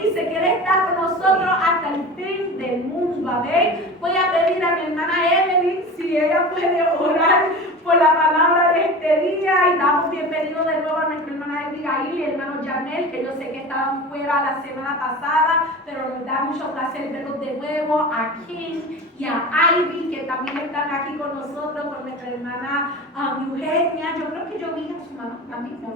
dice que Él está con nosotros hasta el fin del mundo. Amén. Voy a pedir a mi hermana Evelyn si ella puede orar por la palabra de este día, y damos bienvenido de nuevo a nuestra hermana Abigail y hermano Janel, que yo sé que estaban fuera la semana pasada, pero nos da mucho placer verlos de nuevo, a King y a Ivy, que también están aquí con nosotros, por nuestra hermana Eugenia. Yo creo que yo vi a su mamá también, no,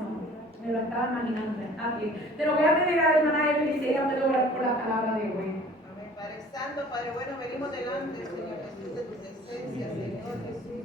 me lo estaba imaginando, está bien. Pero voy a pedir a la hermana Evelyn si ella puede orar por la palabra de hoy. Amén. Padre Santo, Padre bueno, venimos delante, Señor Jesús, de tu presencia, Señor Jesús.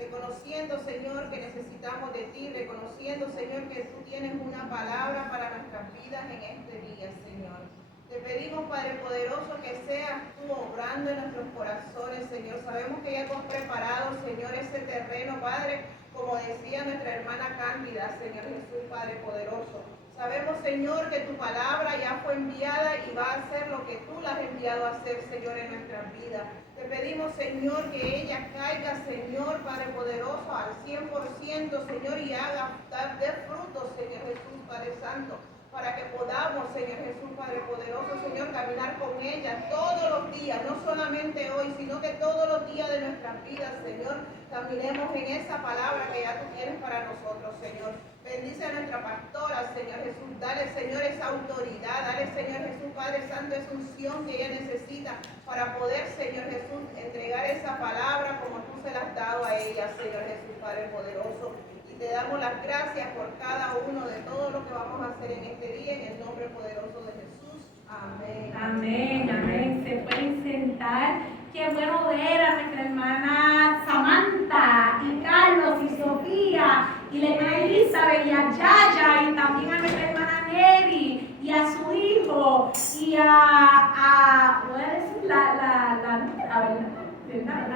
Reconociendo, Señor, que necesitamos de ti, reconociendo, Señor, que tú tienes una palabra para nuestras vidas en este día, Señor. Te pedimos, Padre poderoso, que seas tú obrando en nuestros corazones, Señor. Sabemos que ya hemos preparado, Señor, ese terreno, Padre, como decía nuestra hermana Cándida, Señor Jesús, Padre poderoso. Sabemos, Señor, que tu palabra ya fue enviada y va a hacer lo que tú la has enviado a hacer, Señor, en nuestras vidas. Te pedimos, Señor, que ella caiga, Señor, Padre poderoso, al 100%, Señor, y haga de frutos, Señor Jesús, Padre Santo, para que podamos, Señor Jesús, Padre poderoso, Señor, caminar con ella todos los días, no solamente hoy, sino que todos los días de nuestras vidas, Señor, caminemos en esa palabra que ya tú tienes para nosotros, Señor. Bendice a nuestra pastora, Señor Jesús. Dale, Señor, esa autoridad. Dale, Señor Jesús, Padre Santo, esa unción que ella necesita para poder, Señor Jesús, entregar esa palabra como tú se la has dado a ella, Señor Jesús, Padre poderoso. Y te damos las gracias por cada uno de todo lo que vamos a hacer en este día, en el nombre poderoso de Jesús. Amén. Amén, amén. Se pueden sentar. Qué bueno ver a nuestra hermana Samantha y Carlos y Sofía y la hermana Elizabeth y a Yaya y también a nuestra hermana Neri y a su hijo y voy a decir la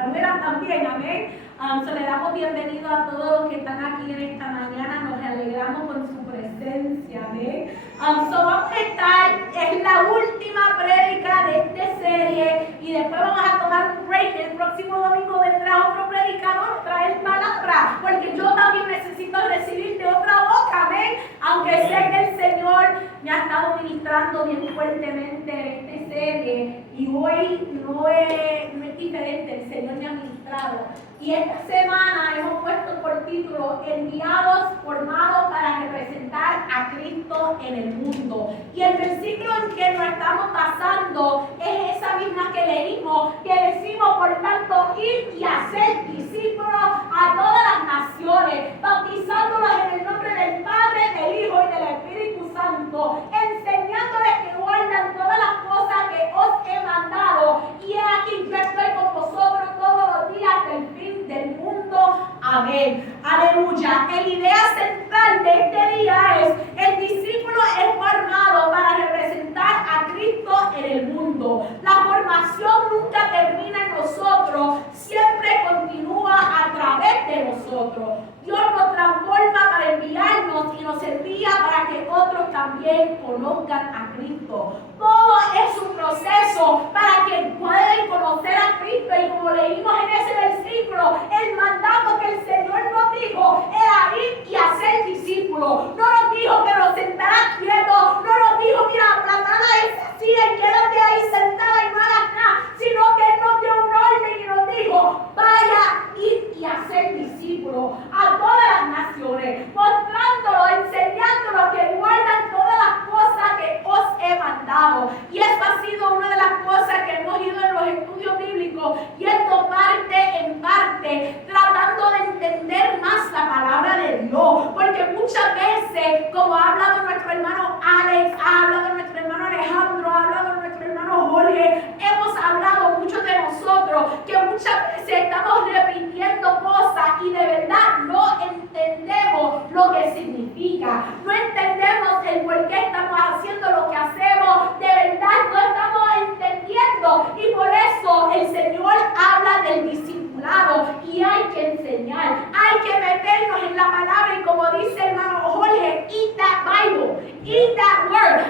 nuera también, amén. Le damos bienvenido a todos los que están aquí en esta mañana, nos alegramos con su presencia, amén. Vamos a estar, es la última prédica de esta serie y después vamos a tomar un break. El próximo domingo vendrá otro predicador a traer palabra, porque yo también necesito recibir de otra boca, amén. Aunque sé que el Señor me ha estado ministrando bien fuertemente en esta serie y hoy no es diferente, el Señor me ha ministrado. Y esta semana hemos puesto por título Enviados, formados para representar a Cristo en el mundo. Y el versículo en que nos estamos basando es esa misma que leímos, que decimos, por tanto, ir y hacer discípulos a todas las naciones, bautizándolos en el nombre del Padre, del Hijo y del Espíritu Santo, enseñándoles que guardan todas las cosas que os he mandado. Y he aquí, yo estoy con vosotros todos los días del fin del mundo. Amén. Aleluya. La idea central de este día es: el discípulo es formado para representar a Cristo en el mundo. La formación nunca termina en nosotros, siempre continúa a través de nosotros. Dios nos transforma para enviarnos y nos envía para que otros también conozcan a Cristo. Todo es un proceso para que puedan conocer a Cristo, y como leímos en ese versículo, el mandato que el Señor nos dijo era ir y hacer discípulos. No nos dijo que nos sentara quietos, no nos dijo, mira, aplatada esa silla y quédate ahí sentada y no hagas nada, sino que Él nos dio un orden y nos dijo, vaya, ir y hacer discípulos a todas las naciones, mostrándolos, enseñándolos que guardan todas las cosas que os he mandado. Y eso ha sido una de las cosas que hemos ido en los estudios bíblicos, yendo parte en parte, tratando de entender más la palabra de Dios, porque muchas veces, como ha hablado nuestro hermano Alex, ha hablado nuestro hermano Alejandro, ha hablado nuestro hermano Jorge, hemos hablado muchos de nosotros, que muchas veces estamos repitiendo cosas y de verdad no entendemos lo que significa, no entendemos el por qué estamos haciendo lo que hacemos, de verdad no estamos entendiendo, y por eso el Señor habla del discipulado y hay que enseñar, hay que meternos en la palabra, y como dice el hermano Jorge, eat that Bible, eat that word,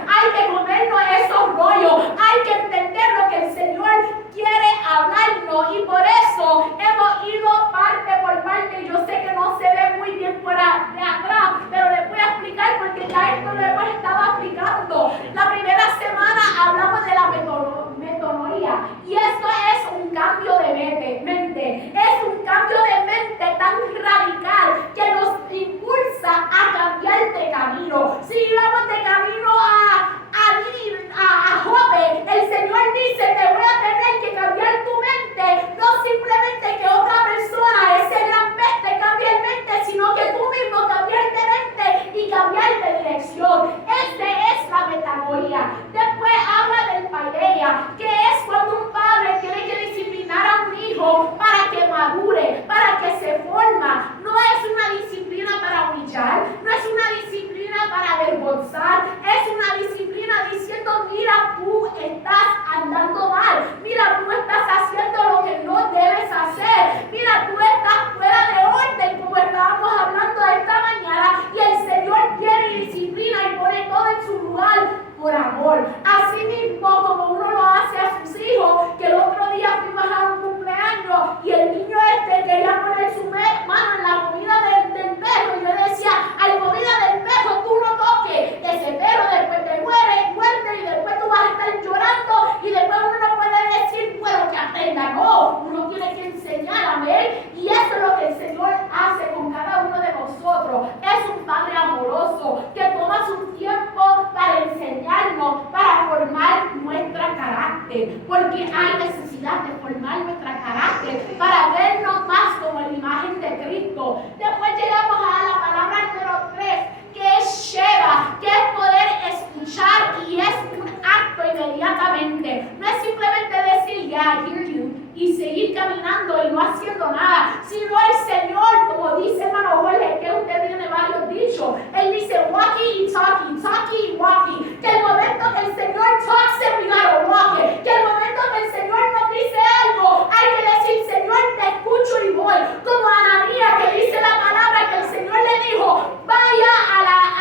carácter, porque hay necesidad de formar nuestro carácter para vernos más como la imagen de Cristo. Después llegamos a la palabra número 3, que es Sheba, que es poder escuchar y es un acto inmediatamente. No es simplemente decir, yeah, I hear you, y seguir caminando y no haciendo nada, sino el Señor, como dice hermano Jorge, que usted tiene varios dichos, él dice walking y talking, talking y walking, que el momento que el Señor talks, we gotta walk it, que el momento que el Señor nos dice algo, hay que decir, Señor, te escucho y voy, como Ananías, que dice la palabra que el Señor le dijo, vaya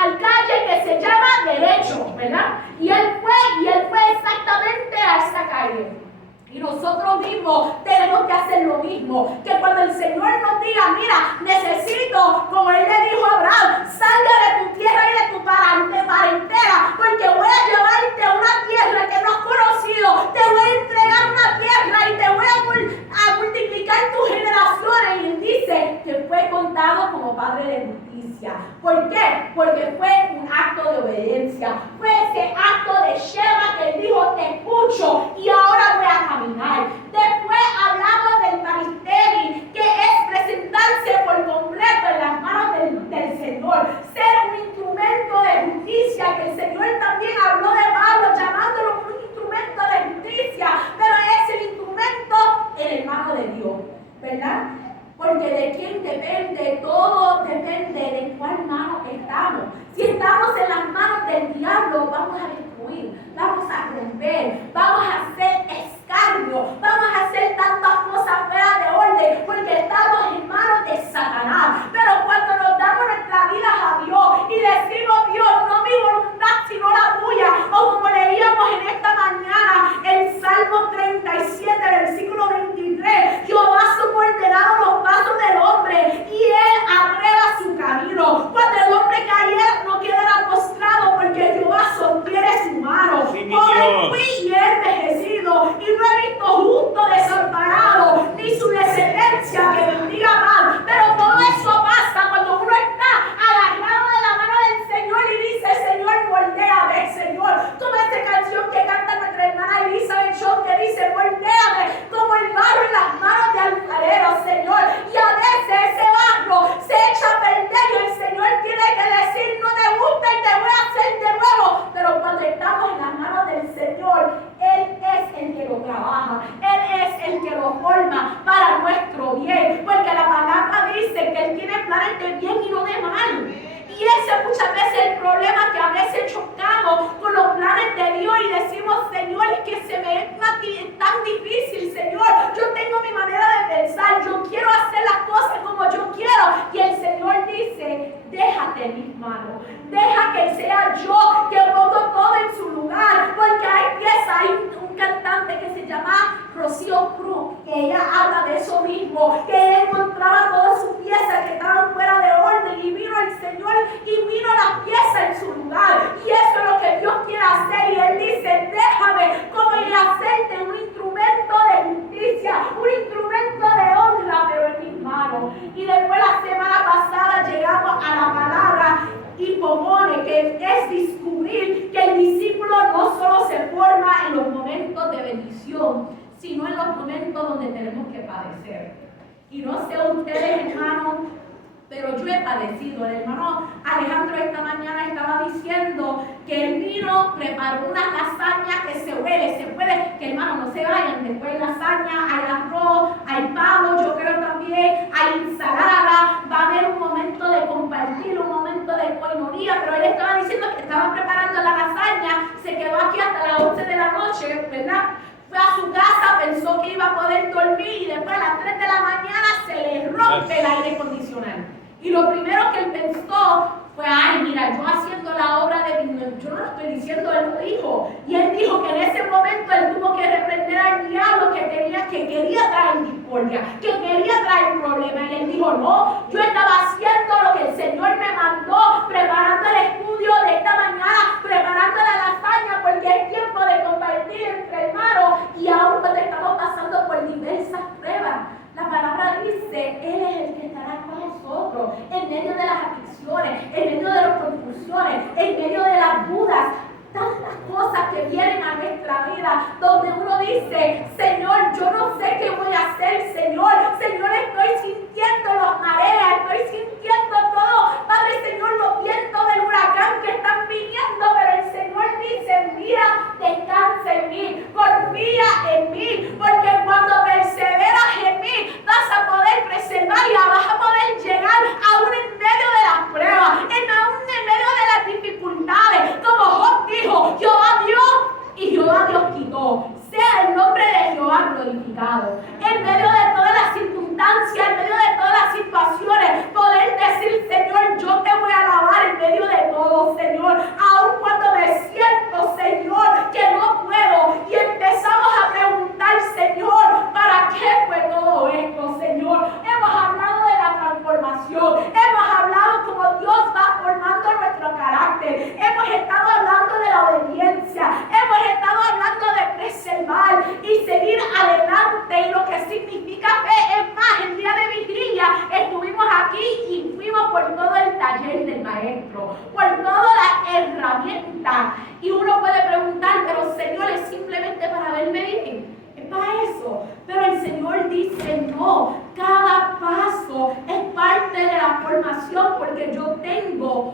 al calle que se llama derecho, ¿verdad? Y él fue exactamente a esa calle. Y nosotros mismos tenemos que hacer lo mismo. Que cuando el Señor nos diga, mira, necesito, como Él le dijo a Abraham, salga de tu tierra y de tu parentela, porque voy a llevarte a una tierra que no has conocido. Te voy a entregar una tierra y te voy a multiplicar tus generaciones. Y Él dice que fue contado como padre de justicia. ¿Por qué? Porque fue un acto de obediencia. Fue ese acto de Sheba que Él dijo, te escucho y ahora voy a caminar. Después hablamos del paristeri, que es presentarse por completo en las manos del Señor, ser un instrumento de justicia, que el Señor también habló de Pablo, llamándolo un instrumento de justicia, pero es el instrumento en el mano de Dios, ¿verdad? Porque de quién depende, todo depende de cuál mano estamos. Si estamos en las manos del diablo, vamos a destruir, vamos a romper, vamos a hacer escarnio, vamos a hacer tantas cosas fuera de orden, porque estamos en manos de Satanás. Pero cuando nos damos nuestra vida a Dios y decimos, Dios, no mi voluntad, sino la tuya, o como leíamos en esta mañana, el Salmo 37, versículo 23, Jehová ha subordinado los pasos del hombre y él aprueba su camino. Cuando el hombre cayera, no quedará postrado, porque Jehová sostiene su mano. Joven fui y he envejecido, y no he visto justo desamparado, ni su descendencia que bendiga mal. Pero todo eso pasa cuando uno está agarrado de la mano del Señor y dice, Señor, moldéame, Señor. Como esta canción que canta nuestra hermana Elizabeth Shaw, que dice, moldéame como el barro en las manos de alfarero, Señor. Y a veces ese barro se echa a perder y el Señor tiene que decir, no te gusta y te voy a hacer de nuevo. Pero cuando estamos en las manos del Señor, Él es el que lo trabaja, Él es el que lo forma para nuestro bien, porque la palabra dice que Él tiene planes de bien y no de mal. Y ese es muchas veces el problema, que a veces chocamos con los planes de Dios y decimos, Señor, es que se me es tan difícil, Señor, yo tengo mi manera de pensar, yo quiero hacer las cosas como yo quiero. Y el Señor dice, déjate en mis manos, deja que sea yo que pongo todo en su lugar, porque hay piezas, hay un cantante que se llama Rocío Cruz, que ella habla de eso mismo, que ella encontraba todas sus piezas que estaban fuera de orden y vino el Señor y vino la pieza en su lugar. Y eso es lo que Dios quiere hacer, y Él dice, déjame como ir a hacerte un instrumento de justicia, un instrumento de honra, pero en mis manos. Y después la semana pasada llegamos a la palabra hipomone, que es descubrir que el discípulo no solo se forma en los momentos de bendición, sino en los momentos donde tenemos que padecer. Y no sé ustedes, hermanos, pero yo he padecido. El hermano Alejandro esta mañana estaba diciendo que él vino, preparó unas lasañas que se puede, que hermano, no se vayan, después de lasaña, hay arroz, hay pavo, yo creo también, hay ensalada, va a haber un momento de compartir, un momento de coinonía, pero él estaba diciendo que estaba preparando la lasaña, se quedó aquí hasta las 11 de la noche, ¿verdad? Fue a su casa, pensó que iba a poder dormir y después a las 3 de la mañana se le rompe el aire acondicionado. Y lo primero que él pensó fue, ay, mira, yo haciendo la obra de mi, yo no lo estoy diciendo, él lo dijo. Y él dijo que en ese momento él tuvo que reprender al diablo que quería traer discordia, que quería traer problemas. Y él dijo, no, yo estaba haciendo lo que el Señor me mandó, preparando el estudio de esta mañana, preparando la lasaña, porque es tiempo de compartir entre hermanos. Y aún cuando estamos pasando por diversas pruebas, la palabra dice, Él es el que estará con nosotros en medio de las aflicciones, en medio de las confusiones, en medio de las dudas, tantas cosas que vienen a nuestra la vida, donde uno dice, Señor, yo no sé qué voy a hacer, Señor, estoy sintiendo las mareas, estoy sintiendo todo, Padre, Señor, los vientos del huracán que están viniendo, pero el Señor dice, mira, descansa en mí, confía en mí, porque cuando perseveras en mí, vas a poder preservar y vas a poder llegar aún en medio de las pruebas, aún en medio de las dificultades, como Job dijo, Jehová dio y Jehová Dios quitó. Sea el nombre de Jehová glorificado. En medio de todas las circunstancias, en medio de todas las situaciones, poder decir, Señor, yo te voy a alabar en medio de todo, Señor. Aun cuando me siento, Señor, que no puedo. Y empezamos a preguntar, Señor, ¿para qué fue todo esto, Señor? Hemos hablado de la transformación. Hemos hablado como Dios va formando nuestro carácter. Hemos estado hablando de la obediencia. Hemos estado hablando de preservar y seguir adelante, y lo que significa fe. Es más, el día de vigilia estuvimos aquí y fuimos por todo el taller del maestro, por toda la herramienta, y uno puede preguntar, pero Señor, es simplemente para verme bien, es para eso, pero el Señor dice no, cada paso es parte de la formación, porque yo tengo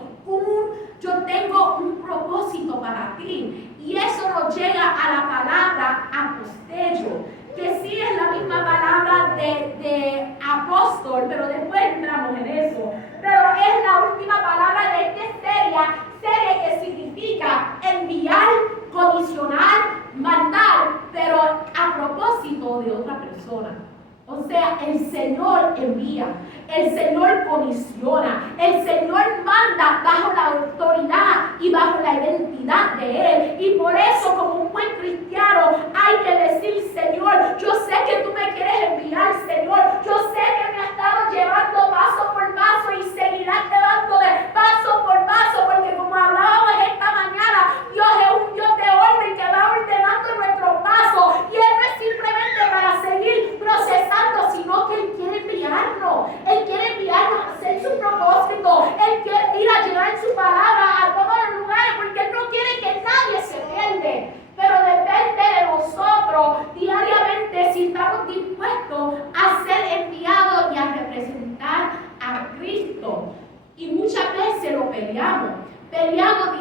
un propósito para ti. Y eso nos llega a la palabra apostello, que sí es la misma palabra de apóstol, pero después entramos en eso. Pero es la última palabra de esta serie que significa enviar, comisionar, mandar, pero a propósito de otra persona. O sea, el Señor envía, el Señor comisiona, el Señor manda bajo la autoridad y bajo la identidad de Él. Y por eso, como un buen cristiano, hay que decir, Señor, yo sé que tú me quieres enviar, Señor. Yo sé que me has estado llevando paso por paso y seguirás llevándome paso por paso, porque como hablábamos esta mañana, Dios es un Dios de orden que va ordenando nuestros pasos. Y Él no es simplemente para seguir procesando, sino que Él quiere enviarnos. Él quiere enviarnos a hacer su propósito. Él quiere ir a llevar su palabra a todos los lugares, porque Él no quiere que nadie se pierda. Pero depende de nosotros diariamente si estamos dispuestos a ser enviados y a representar a Cristo. Y muchas veces lo peleamos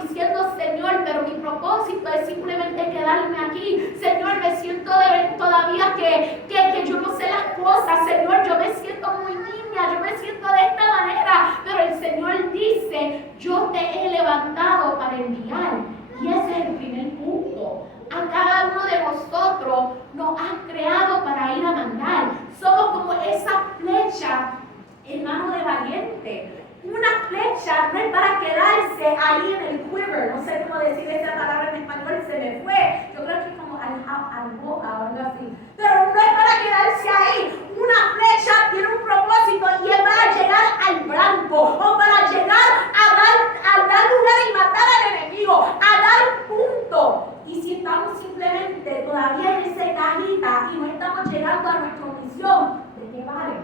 diciendo, Señor, pero mi propósito es simplemente quedarme aquí. Señor, me siento todavía que yo no sé las cosas. Señor, yo me siento muy niña, yo me siento de esta manera. Pero el Señor dice, yo te he levantado para enviar. Y ese es el primer punto. A cada uno de nosotros nos has creado para ir a mandar. Somos como esa flecha en mano de valiente. Una flecha no es para quedarse ahí en el quiver. No sé cómo decir esa palabra en español, se me fue. Yo creo que es como alboja o algo así. Pero no es para quedarse ahí. Una flecha tiene un propósito y es para llegar al blanco, o para llegar a dar lugar y matar al enemigo, a dar un punto. Y si estamos simplemente todavía en esa cajita y no estamos llegando a nuestra misión, ¿de qué vale?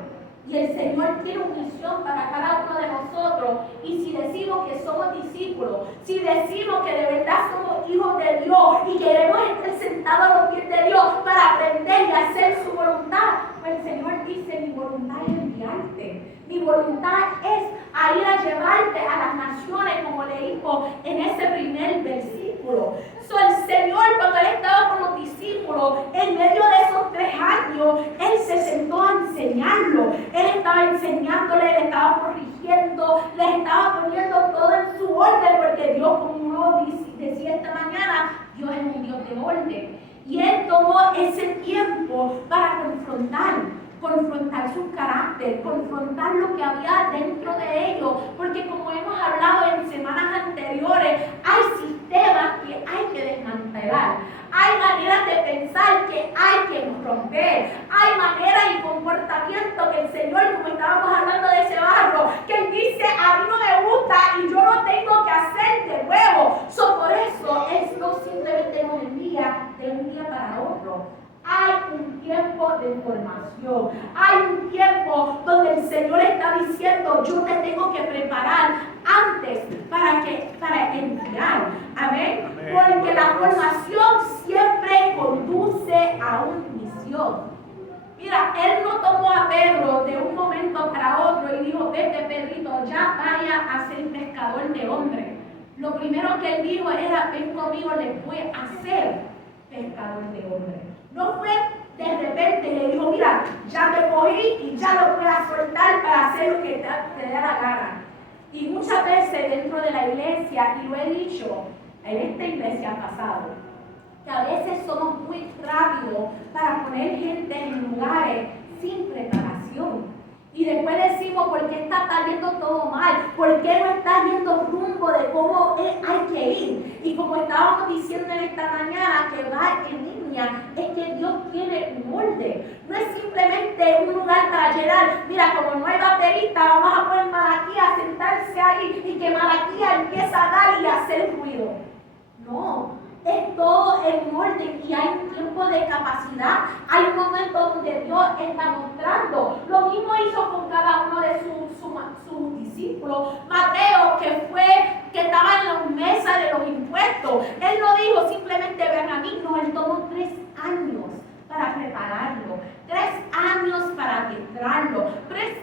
Y el Señor tiene una misión para cada uno de nosotros. Y si decimos que somos discípulos, si decimos que de verdad somos hijos de Dios y queremos estar sentados a los pies de Dios para aprender y hacer su voluntad, pues el Señor dice, mi voluntad es enviarte. Mi voluntad es a ir a llevarte a las naciones, como leímos en ese primer versículo. El Señor, cuando Él estaba con los discípulos, en medio de esos 3 años, Él se sentó a enseñarlo. Él estaba enseñándole, le estaba corrigiendo, les estaba poniendo todo en su orden, porque Dios, como uno decía esta mañana, Dios es un Dios de orden. Y Él tomó ese tiempo para confrontar su carácter, confrontar lo que había dentro de ellos, porque como hemos hablado en semanas anteriores, hay sistemas que hay que desmantelar, hay maneras de pensar que hay que romper, hay maneras y comportamientos que el Señor, como estábamos hablando de ese barro, que Él dice, a mí no me gusta y yo lo tengo que hacer de nuevo. Por eso Él no simplemente nos envía de un día para otro. Hay un tiempo de formación, hay un tiempo donde el Señor está diciendo, yo te tengo que preparar antes para enviar. Amén. Porque la formación siempre te conduce a una misión. Mira, él no tomó a Pedro de un momento para otro y dijo, vete Pedrito, ya vaya a ser pescador de hombres. Lo primero que él dijo era, ven conmigo, les voy a hacer pescador de hombres. No fue de repente, le dijo, mira, ya te cogí y ya lo voy a soltar para hacer lo que te dé la gana. Y muchas veces dentro de la iglesia, y lo he dicho, en esta iglesia ha pasado, que a veces somos muy rápidos para poner gente en lugares sin preparación. Y después decimos, ¿por qué está saliendo todo mal? ¿Por qué no está yendo rumbo de cómo hay que ir? Y como estábamos diciendo en esta mañana, que va en línea, es que Dios tiene un molde. No es simplemente un lugar para llenar. Mira, como no hay baterista, vamos a poner Malaquía a sentarse ahí y que Malaquía empiece a dar y a hacer ruido. No. Es todo en orden y hay un tiempo de capacidad. Hay un momento donde Dios está mostrando. Lo mismo hizo con cada uno de sus discípulos. Mateo, que estaba en la mesa de los impuestos. Él no dijo simplemente ven a mí. No, él tomó 3 años para prepararlo. 3 años para adentrarlo. 3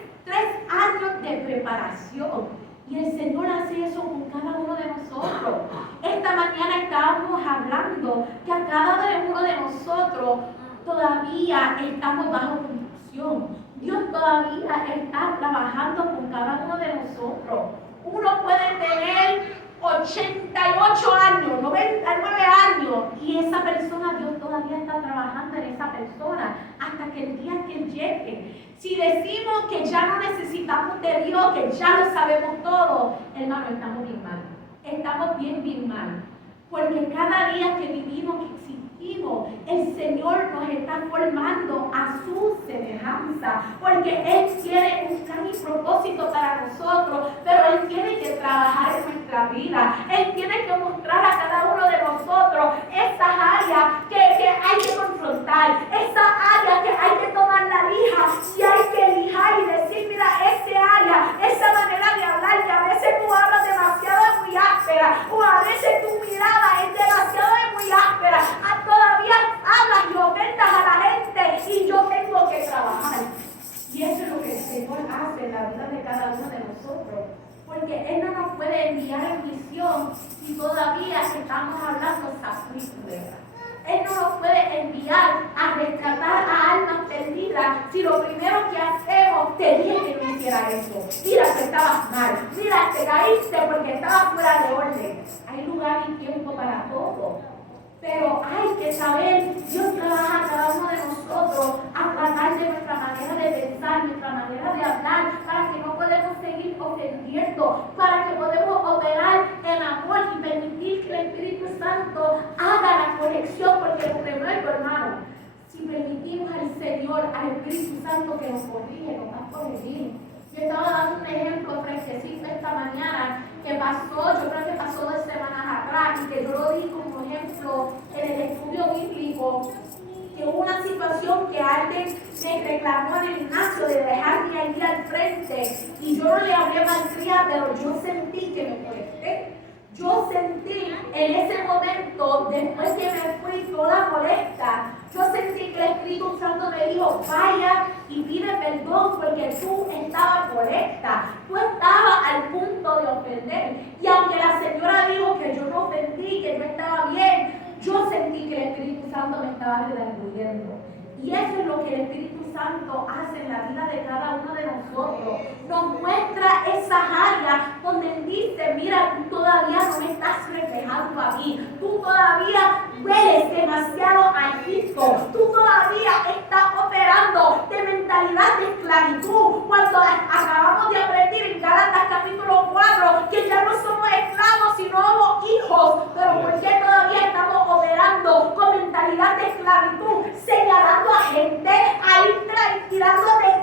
años de preparación. Y el Señor hace eso con cada uno de nosotros. Esta mañana estábamos hablando que a cada uno de nosotros todavía estamos bajo construcción. Dios todavía está trabajando con cada uno de nosotros. Uno puede tener 88 años, 99 años, y esa persona, Dios todavía está trabajando en esa persona hasta que el día que llegue. Si decimos que ya no necesitamos de Dios, que ya lo sabemos todo, hermano, estamos bien mal. Estamos bien mal. Porque cada día que vivimos, que existimos, el Señor nos está formando a su semejanza. Porque Él tiene un plan y propósito para nosotros, pero Él tiene que trabajar en nuestra vida. Él tiene que mostrar a cada uno de nosotros esas áreas que hay que confrontar, esas áreas que hay que tomar la lija y hay que lijar y decir, mira, ese área, esa manera de hablar, que a veces tú hablas demasiado es muy áspera, o a veces tu mirada es demasiado muy áspera, todavía hablas y ofendas a la gente y yo tengo que trabajar. Y eso es lo que el Señor hace en la vida de cada uno de nosotros. Porque Él no nos puede enviar en misión si todavía estamos hablando sacrificio. Él no nos puede enviar a rescatar a almas perdidas si lo primero que hacemos te dije que no hiciera eso. Mira que estabas mal, mira te caíste porque estabas fuera de orden. Hay lugar y tiempo para todo. Pero hay que saber, Dios trabaja a cada uno de nosotros a tratar de nuestra manera de pensar, nuestra manera de hablar, para que no podemos seguir ofendiendo, para que podamos operar en amor y permitir que el Espíritu Santo haga la corrección, porque lo primero, hermano, si permitimos al Señor, al Espíritu Santo que nos corrige, nos va a corregir. Yo estaba dando un ejemplo fresquecito esta mañana que pasó, yo creo que pasó 2 semanas atrás, y que yo lo di como ejemplo en el estudio bíblico, que hubo una situación que alguien me reclamó en el gimnasio de dejarme allí al frente, y yo no le hablé malcriada, pero yo sentí que me molesté. Yo sentí en ese momento, después que me fui toda molesta, yo sentí que el Espíritu Santo me dijo, vaya y pide perdón porque tú estabas molesta, tú estabas al punto de ofender. Y aunque la señora dijo que yo no ofendí, que no estaba bien, yo sentí que el Espíritu Santo me estaba redarguyendo. Y eso es lo que el Espíritu Santo hace en la vida de cada uno de nosotros. Nos muestra esas áreas donde Él dice, mira, tú todavía no me estás reflejando a mí. Tú todavía hueles demasiado a Egipto. Tú todavía estás operando de mentalidad de esclavitud. Cuando acabamos de aprender en Gálatas capítulo 4 que ya no somos esclavos, sino somos hijos. Pero ¿por qué todavía estamos operando con mentalidad de esclavitud? Señalando a gente, ahí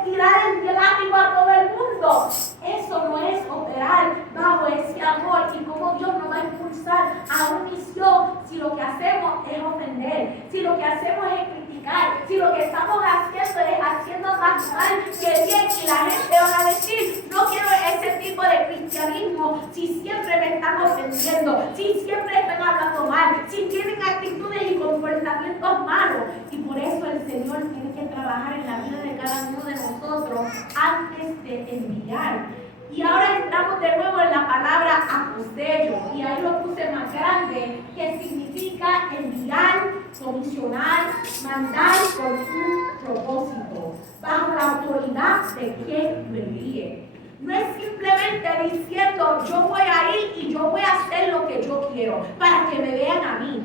tirar el látigo a todo el mundo. Eso no es operar bajo ese amor. Y como Dios nos va a impulsar a una misión si lo que hacemos es ofender, si lo que hacemos es criticar, si lo que estamos haciendo es haciendo más mal que bien, y la gente va a decir, no quiero ese tipo de cristianismo si siempre me están ofendiendo, si siempre están hablando mal, si tienen actitudes y comportamientos pensamientos malos. Y por eso el Señor tiene que trabajar en la vida de cada uno de nosotros antes de enviar. Y ahora entramos de nuevo en la palabra apostello, y ahí lo puse más grande, que significa enviar, comisionar, mandar con un propósito, bajo la autoridad de quien lo envíe. No es simplemente diciendo yo voy a ir y yo voy a hacer lo que yo quiero para que me vean a mí.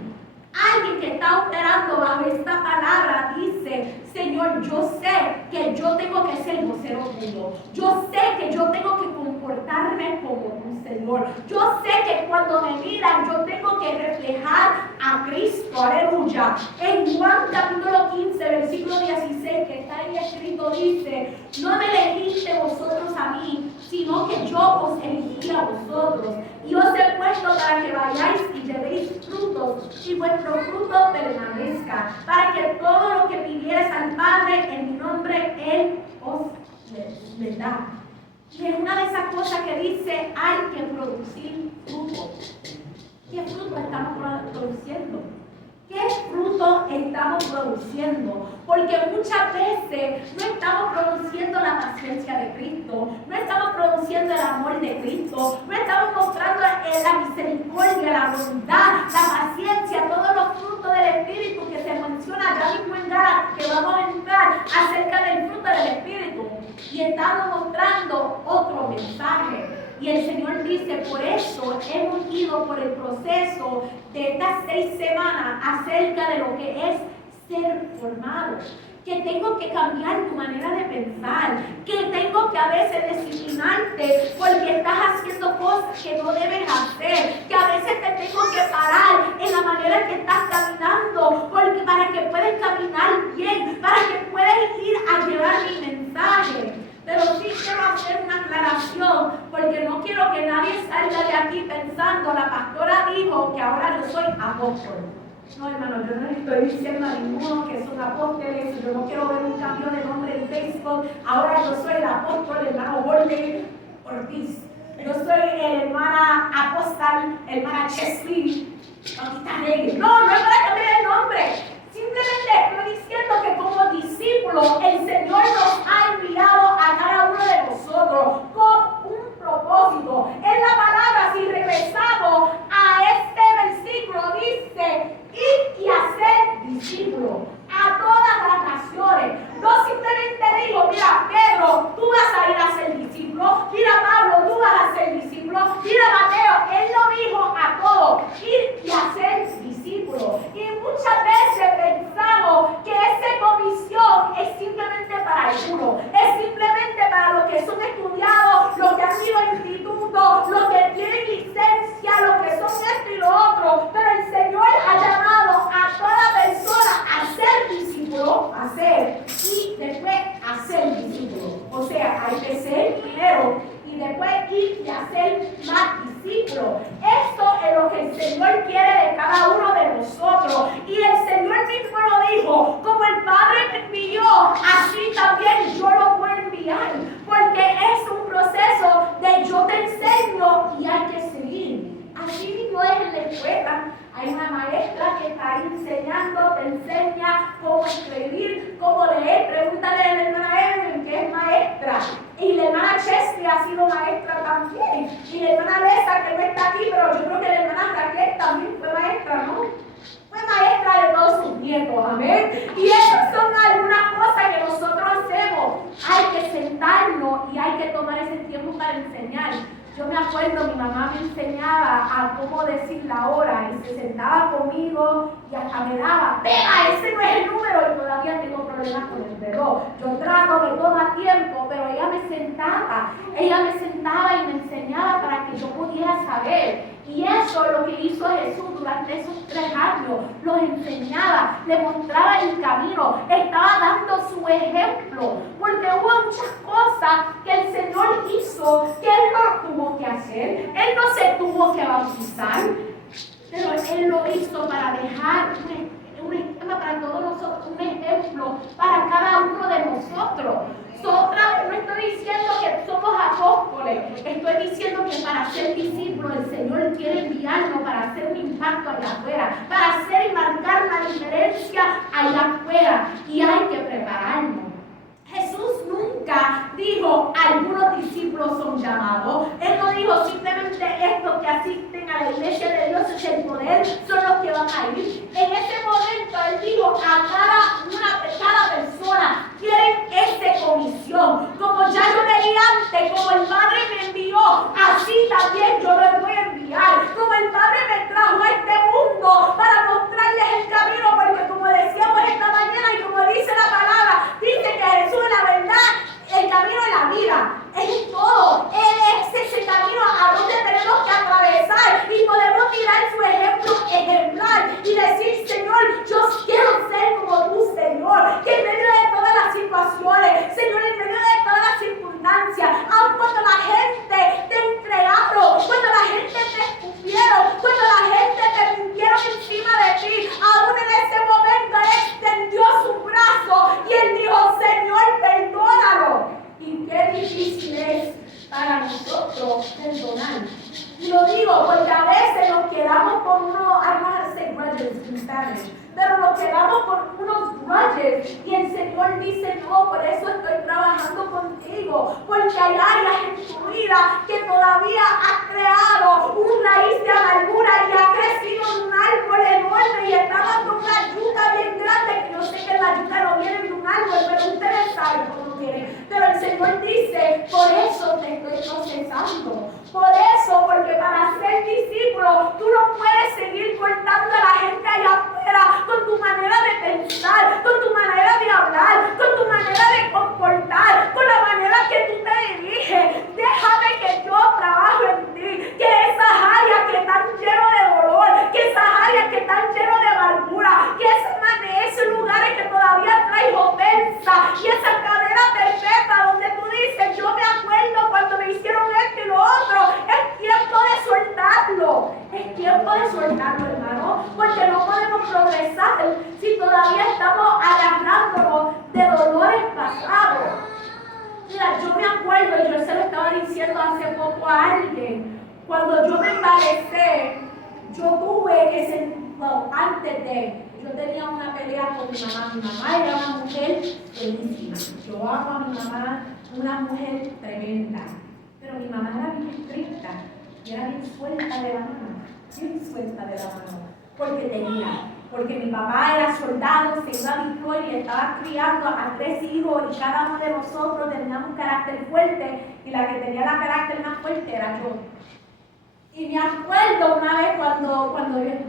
Alguien que está operando bajo esta palabra dice, Señor, yo sé que yo tengo que ser vocero tuyo. Yo sé que yo tengo que comportarme como tu Señor. Yo sé que cuando me miran yo tengo que reflejar a Cristo. Aleluya. En Juan capítulo 15, versículo 16, que está ahí escrito, dice, no me elegiste vosotros a mí, sino que yo os elegí a vosotros. Y os he puesto para que vayáis y llevéis frutos, y vuestro fruto permanezca, para que todo lo que pidierais al Padre en mi nombre, Él os le da. Y es una de esas cosas que dice, hay que producir fruto. ¿Qué fruto estamos produciendo? ¿Qué fruto estamos produciendo? Porque muchas veces no estamos produciendo la paciencia de Cristo, no estamos produciendo el amor de Cristo, no estamos mostrando la misericordia, la bondad, la paciencia, todos los frutos del Espíritu que se menciona ya mismo en Gálatas, que vamos a entrar acerca del fruto del Espíritu. Y estamos mostrando otro mensaje. Y el Señor dice, por eso hemos ido por el proceso de estas 6 semanas acerca de lo que es ser formado. Que tengo que cambiar tu manera de pensar, que tengo que a veces disciplinarte porque estás haciendo cosas que no debes hacer, que a veces te tengo que parar en la manera que estás caminando, porque para que puedas caminar bien, para que puedas ir a llevar mi mensaje. Pero sí quiero hacer una aclaración, porque no quiero que nadie salga de aquí pensando, la pastora dijo que ahora yo soy apóstol. No, hermano, yo no estoy diciendo a ninguno que son apóstoles, yo no quiero ver un cambio de nombre en Facebook. Ahora yo soy el apóstol, hermano Jorge Ortiz. Yo soy hermana apóstol, hermana Chesley. No, no es para cambiar el nombre. Simplemente estoy diciendo que como discípulos, el Señor nos ha enviado a cada uno de nosotros con un propósito. En la palabra, si regresamos a este versículo, dice, id y hacer discípulos a todas las naciones. No simplemente digo, mira, Pedro, tú vas a ir a ser discípulo. Mira, Pablo, tú vas a ser discípulo. Mira, Mateo, él lo dijo a todos, ir y hacer discípulos. Y muchas veces pensamos que esa comisión es simplemente para algunos, es simplemente para los que son estudiados, los que han ido a institutos, los que tienen licencia, los que son esto y lo otro. Pero el Señor ha llamado a toda persona a ser discípulo, y después hacer discípulo. O sea, hay que ser primero y después ir y hacer más discípulos. Esto es lo que el Señor quiere de cada uno de nosotros. Y el Señor mismo lo dijo, como el Padre me envió, así también yo lo puedo enviar. Porque es un proceso de yo te enseño y hay que seguir. Así mismo es en la escuela. Hay una maestra que está ahí enseñando, te enseña cómo escribir, cómo leer. Pregúntale a la hermana Evelyn, que es maestra. Y la hermana Chesty ha sido maestra también. Y la hermana Lesa, que no está aquí, pero yo creo que la hermana Raquel también fue maestra, ¿no? Fue maestra de todos sus nietos, amén. Y esas son algunas cosas que nosotros hacemos. Hay que sentarnos y hay que tomar ese tiempo para enseñar. Yo me acuerdo, mi mamá me enseñaba a cómo decir la hora y se sentaba conmigo y hasta me daba, ¡pega! Ese no es el número, y todavía tengo problemas con el reloj. Yo trato, me toma tiempo, pero ella me sentaba y me enseñaba para que yo pudiera saber. Y eso es lo que hizo Jesús durante esos 3 años. Los enseñaba, le mostraba el camino, estaba dando su ejemplo. Porque hubo muchas cosas que el Señor hizo que Él no tuvo que hacer. Él no se tuvo que bautizar, pero Él lo hizo para dejar un esquema para todos nosotros, un ejemplo para cada uno de nosotros. No estoy diciendo que somos apóstoles, estoy diciendo que para ser discípulos el Señor quiere enviarnos para hacer un impacto allá afuera, para hacer y marcar la diferencia pero nos quedamos con unos grudges. Y el Señor dice, no, por eso estoy trabajando contigo, porque hay áreas en tu vida que todavía has creado un raíz de amargura y ha crecido en un árbol enorme y está dando una yuca bien grande, que yo sé que la yuca no viene de un árbol, pero ustedes saben cómo viene. Pero el Señor dice, por eso te estoy procesando. Por eso, porque para ser discípulo, tú no puedes seguir cortando a la gente allá afuera con tu manera de pensar, con tu manera de hablar, con tu manera de comportar, con la manera que tú te diriges. Déjame que yo trabajo en ti, que esas áreas que están llenas de dolor, que esas áreas que están llenas de amargura, que esos lugares que todavía traes ofensa y esa cadena perfecta donde tú dices, yo me acuerdo cuando me hicieron esto y lo otro. Es tiempo de soltarlo. Es tiempo de soltarlo, hermano, porque no podemos progresar si todavía estamos agarrándonos de dolores pasados. Mira, yo me acuerdo, y yo se lo estaba diciendo hace poco a alguien, cuando yo me embarecé, yo tuve que ser, yo tenía una pelea con mi mamá. Mi mamá era una mujer bellísima. Yo amo a mi mamá, una mujer tremenda. Pero mi mamá era bien estricta y era bien suelta de la mano. Bien suelta de la mano. Porque mi papá era soldado, se iba a Victoria y estaba criando a 3 hijos y cada uno de nosotros teníamos un carácter fuerte y la que tenía el carácter más fuerte era yo. Y me acuerdo una vez cuando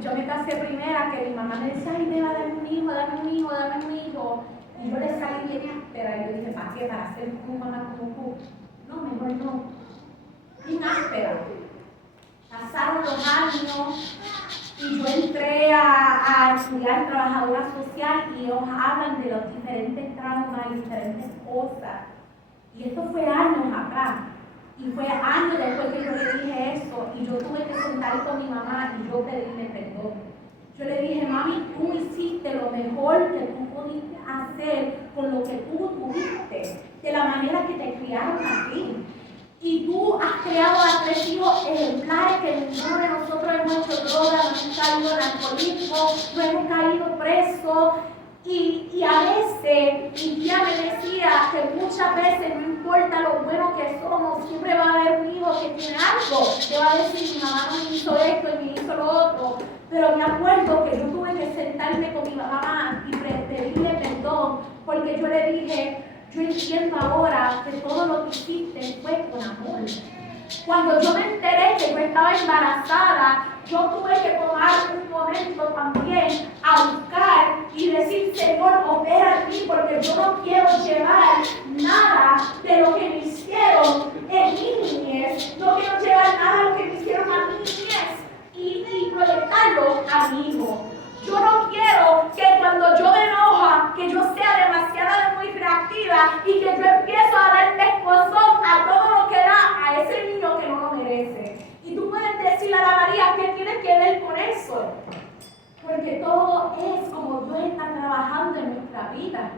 yo me casé primera que mi mamá me decía, ay, nena, dame un hijo, dame un hijo, dame un hijo. Y yo le salí bien áspera y yo dije, ¿para qué? Para ser tu mamá como tú. No, mejor no. Bien áspera. Pasaron los años y yo entré a estudiar trabajadora social y ellos hablan de los diferentes traumas y diferentes cosas. Y esto fue años acá. Y fue años después que yo le dije eso y yo tuve que sentar con mi mamá y yo pedirle perdón. Yo le dije, mami, tú hiciste lo mejor que tú pudiste hacer con lo que tú tuviste, de la manera que te criaron a ti. Y tú has creado a 3 hijos ejemplares que ninguno de nosotros hemos hecho droga, no hemos caído en alcoholismo, no hemos caído presos. Y a veces, mi tía me decía que muchas veces, no importa lo bueno que somos, siempre va a haber un hijo que tiene algo. Te va a decir, mi mamá no me hizo esto y me hizo lo otro. Pero me acuerdo que yo tuve que sentarme con mi mamá y pedirle perdón, porque yo le dije, yo entiendo ahora que todo lo que hiciste fue con amor. Cuando yo me enteré que yo estaba embarazada, yo tuve que tomar un momento también a buscar y decir, Señor, opera en mí, porque yo no quiero llevar nada de lo que me hicieron en mi niñez. No quiero llevar nada de lo que me hicieron a mi niñez y proyectarlo a mi hijo. Yo no quiero que cuando yo me enoja, que yo sea demasiado muy reactiva y que yo empiezo a dar pescozón a todo lo que da a ese niño que no lo merece. Y tú puedes decirle a la María, ¿qué tiene que ver con eso? Porque todo es como Dios está trabajando en nuestra vida.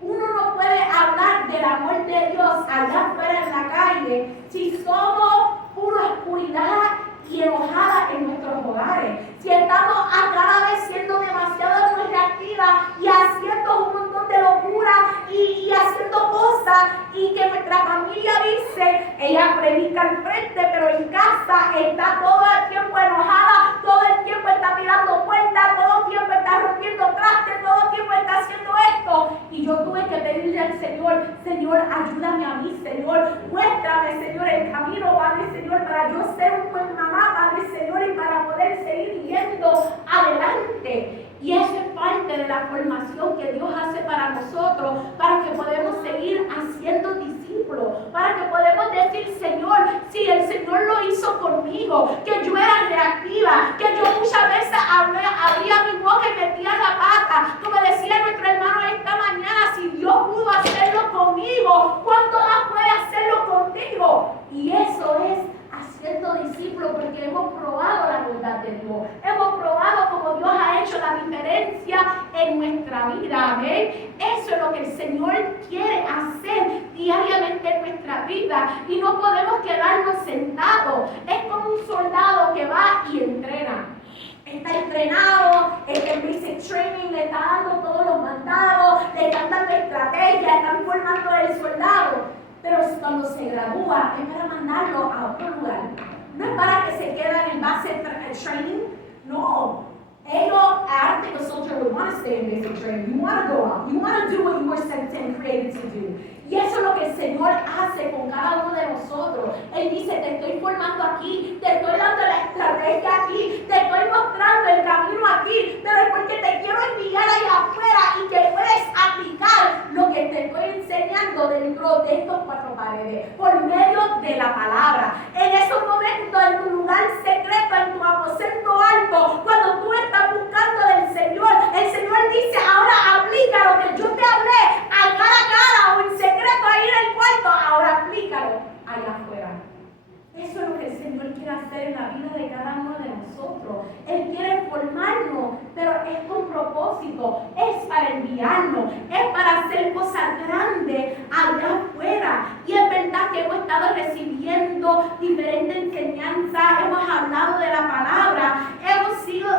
Uno no puede hablar del amor de Dios allá afuera en la calle si somos pura oscuridad y enojada en nuestros hogares. Si estamos a cada vez siendo demasiado muy reactivas y haciendo un montón de locura y haciendo cosas y que nuestra familia dice, ella predica al frente, pero en casa está todo el tiempo enojada, todo el tiempo está tirando puertas, todo el tiempo está rompiendo trastes, todo el tiempo está haciendo esto. Y yo tuve que pedirle al Señor, Señor, ayúdame a mí, Señor, muéstrame, Señor, el camino, Padre, Señor, para yo ser un buen mamá, Padre, Señor, y para poder seguir yendo adelante. Y eso es parte de la formación que Dios hace para nosotros, para que podamos seguir haciendo discípulos, para que podamos decir, Señor, si el Señor lo hizo conmigo, que yo era reactiva, que yo muchas veces abría mi boca y metía la pata, como decía nuestro hermano esta mañana, si Dios pudo hacerlo conmigo, ¿cuánto más puede hacerlo contigo? Y eso es haciendo discípulos, porque hemos probado la bondad de Dios, hemos probado cómo Dios ha hecho la diferencia en nuestra vida, amén. Eso es lo que el Señor quiere hacer diariamente en nuestra vida y no podemos quedarnos sentados. Es como un soldado que va y entrena. está entrenado, en basic training, le está dando todos los mandados, le están dando estrategias, están formando el soldado. Pero cuando se gradúa es para mandarlo a otro lugar. No es para que se quede en el basic training, no. Ellos, I don't think a soldier would want to stay in basic training. You want to go out. You want to do what you were sent and created to do. Y eso es lo que el Señor hace con cada uno de nosotros. Él dice, te estoy formando aquí, te estoy dando la estrategia aquí, te estoy mostrando el camino aquí, pero es porque te quiero enviar allá afuera y que puedes aplicar lo que te estoy enseñando dentro de estos cuatro paredes, por medio de la palabra. En esos momentos, en tu lugar secreto, en tu aposento alto, cuando tú estás buscando del Señor, el Señor dice, ahora aplica lo que yo te hablé a cara o en secreto ahí en el cuarto, ahora aplícalo allá afuera. Eso es lo que el Señor quiere hacer en la vida de cada uno de nosotros. Él quiere formarnos, pero es con propósito, es para enviarnos, es para hacer cosas grandes allá afuera. Y es verdad que hemos estado recibiendo diferentes enseñanzas, hemos hablado de la palabra, hemos sido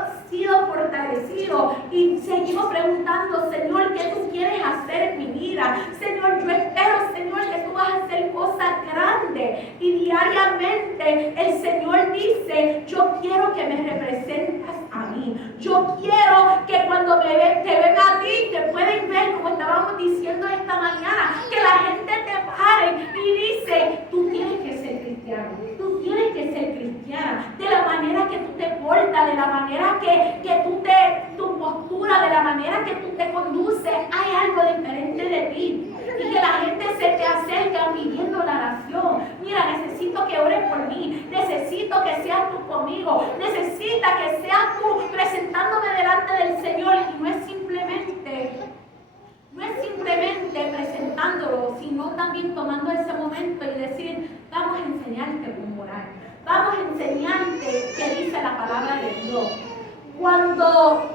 fortalecidos y seguimos preguntando, Señor, ¿qué tú quieres hacer en mi vida? Señor, yo espero, Señor, que tú vas a hacer cosas grandes. Y diariamente el Señor dice, yo quiero que me representas a mí. Yo quiero que cuando te ven a ti, te pueden ver, como estábamos diciendo esta mañana, que la gente te pare y dice, tú tienes que ser cristiano, tú tienes que ser cristiana, de la manera que tú te portas, de la manera que tu postura, de la manera que tú te conduces, hay algo diferente de ti. Y que la gente se te acerque pidiendo la oración. Mira, necesito que ores por mí, necesito que seas tú conmigo, necesita que seas tú presentándome delante del Señor. Y no es simplemente presentándolo, sino también tomando ese momento y decir, vamos a enseñarte cómo orar, vamos a enseñarte qué dice la palabra de Dios. Cuando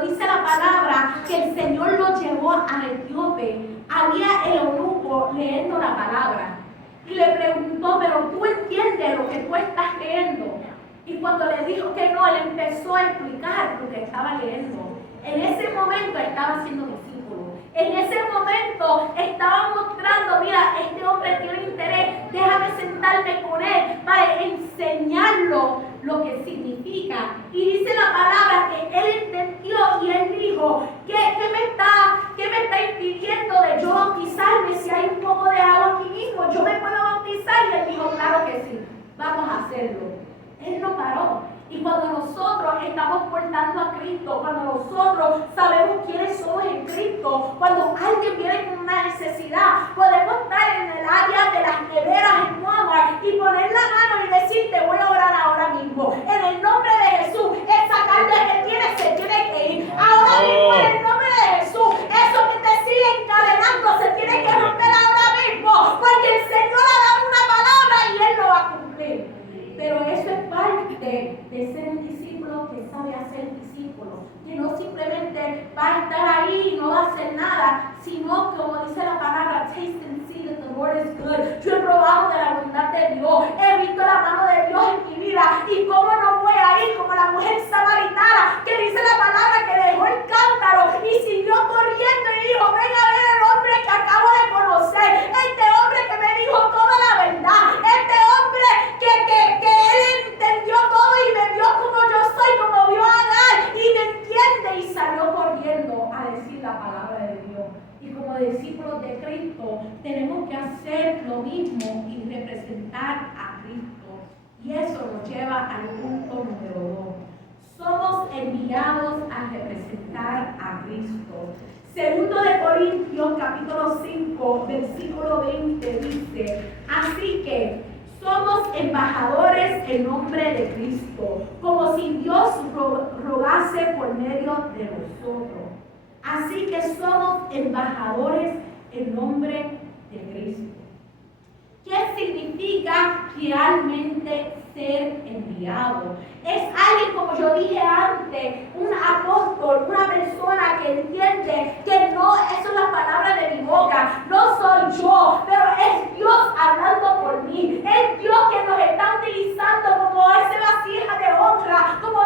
dice la palabra que el Señor lo llevó al etíope, había el eunuco leyendo la palabra y le preguntó, pero tú entiendes lo que tú estás leyendo. Y cuando le dijo que no, él empezó a explicar lo que estaba leyendo. En ese momento estaba siendo discípulo. En ese momento estaba mostrando, mira, este hombre tiene interés, déjame sentarme con él para enseñarlo lo que significa. Y dice la palabra que él entendió y él dijo, ¿qué me está impidiendo de yo bautizarme si hay un poco de agua aquí mismo? ¿Yo me puedo bautizar? Y él dijo, claro que sí, vamos a hacerlo. Él no paró. Y cuando nosotros estamos portando a Cristo, cuando nosotros sabemos quiénes somos en Cristo, cuando alguien viene con una necesidad, podemos estar en el área de las neveras en Walmart y poner la mano y decir, te voy a orar ahora mismo. En el nombre de Jesús, esa carga que tienes se tiene que ir. Ahora mismo, en el nombre de Jesús, eso que te sigue encadenando se tiene que romper ahora mismo, porque el Señor ha dado una palabra y Él lo va a cumplir. Pero eso es parte de ser un discípulo que sabe hacer discípulo, que no simplemente va a estar ahí y no va a hacer nada, sino como dice la palabra, taste and see that the Lord is good. Yo he probado de la bondad de Dios, he visto la mano de Dios en mi vida, y cómo no voy a ir como la mujer samaritana, que dice la palabra que dejó el cántaro y siguió corriendo y dijo, ven a ver el hombre que acabo de conocer, este hombre que me dijo toda la verdad, este hombre que él entendió todo y me vio como yo soy, como vio a Agar, y me entiende, y salió corriendo a decir la palabra de Dios. Y como discípulos de Cristo tenemos que hacer lo mismo y representar a Cristo. Y eso nos lleva al punto número 2. Somos enviados a representar a Cristo. Segundo de Corintios capítulo 5 versículo 20 dice, así que somos embajadores en nombre de Cristo, como si Dios rogase por medio de nosotros. Así que somos embajadores en nombre de Cristo. ¿Qué significa realmente ser enviado? Es alguien, como yo dije antes, un apóstol, una persona que entiende que no, eso es la palabra de mi boca, no soy yo, pero es Dios hablando por mí, es Dios que nos está utilizando como esa vasija de honra, como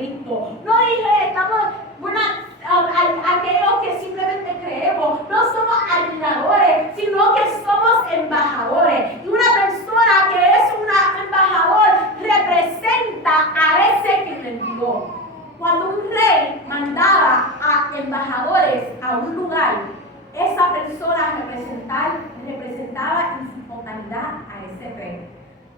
Cristo. No dije, estamos aquellos que simplemente creemos. No somos admiradores, sino que somos embajadores. Y una persona que es un embajador representa a ese que le envió. Cuando un rey mandaba a embajadores a un lugar, esa persona representaba en su totalidad a ese rey.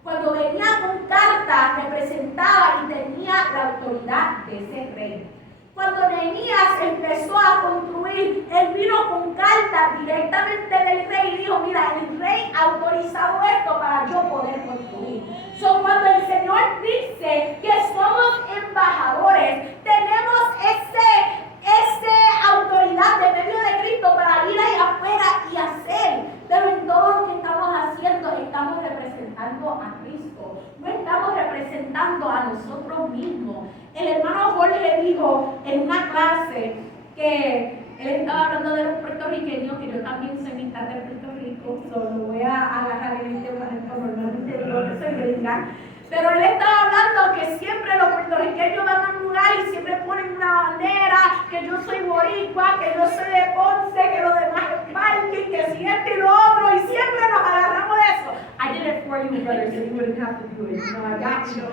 Cuando venía con cartas, representaba y tenía la autoridad de ese rey. Cuando Nehemías empezó a construir, él vino con cartas directamente del rey y dijo, mira, el rey ha autorizado esto para yo poder construir. Cuando el Señor dice que somos embajadores, tenemos esa autoridad de medio de Cristo para ir allá afuera y hacer. Pero en todo lo que estamos haciendo, estamos representando a Cristo. No estamos representando a nosotros mismos. El hermano Jorge dijo en una clase que él estaba hablando de los puertorriqueños, que yo también soy mitad de Puerto Rico, solo voy a agarrar en este momento, normalmente digo que soy gringa. Pero él estaba hablando que siempre los puertorriqueños van a un lugar y siempre ponen una bandera, que yo soy boricua, que yo soy de Ponce, que los demás es parking, que si esto y lo otro, y siempre nos agarramos de eso. I did it for you, brother, so you wouldn't have to do it. No, I got you.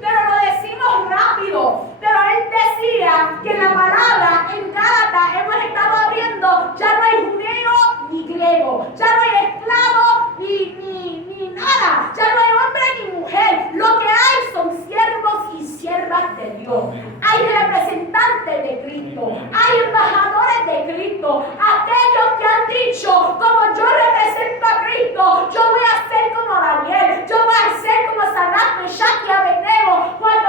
Pero lo decimos rápido. Pero él decía que la palabra en Gálatas hemos estado abriendo, ya no hay judío ni griego, ya no hay esclavo ni nada, ya no hay hombre ni mujer. Lo que hay son siervos y siervas de Dios. Hay representantes de Cristo, hay embajadores de Cristo, aquellos que han dicho, como yo represento a Cristo, yo voy a ser como Daniel, yo voy a ser como Sadrach, Meshach y Abednego. Cuando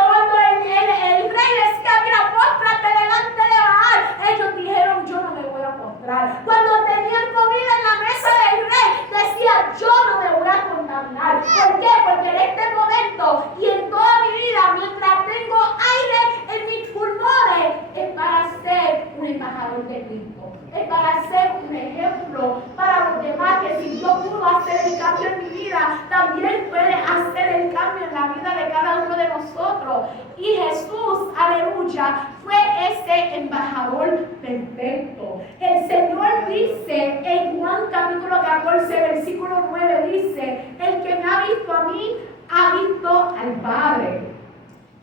el rey decía, mira, póstrate delante de Baal, ellos dijeron, yo no me voy a postrar. Cuando tenían comida en la mesa del rey, decía, yo no me voy a contaminar. ¿Por qué? Porque en este momento y en toda mi vida, mientras tengo aire en mis pulmones, es para ser un embajador de Cristo. Es para ser un ejemplo para los demás, que si yo puedo hacer el cambio en mi vida, también puede hacer el cambio en la vida de cada uno de nosotros. Y Jesús, aleluya, fue ese embajador perfecto. El Señor dice en Juan capítulo 14, versículo 9, dice, el que me ha visto a mí, ha visto al Padre.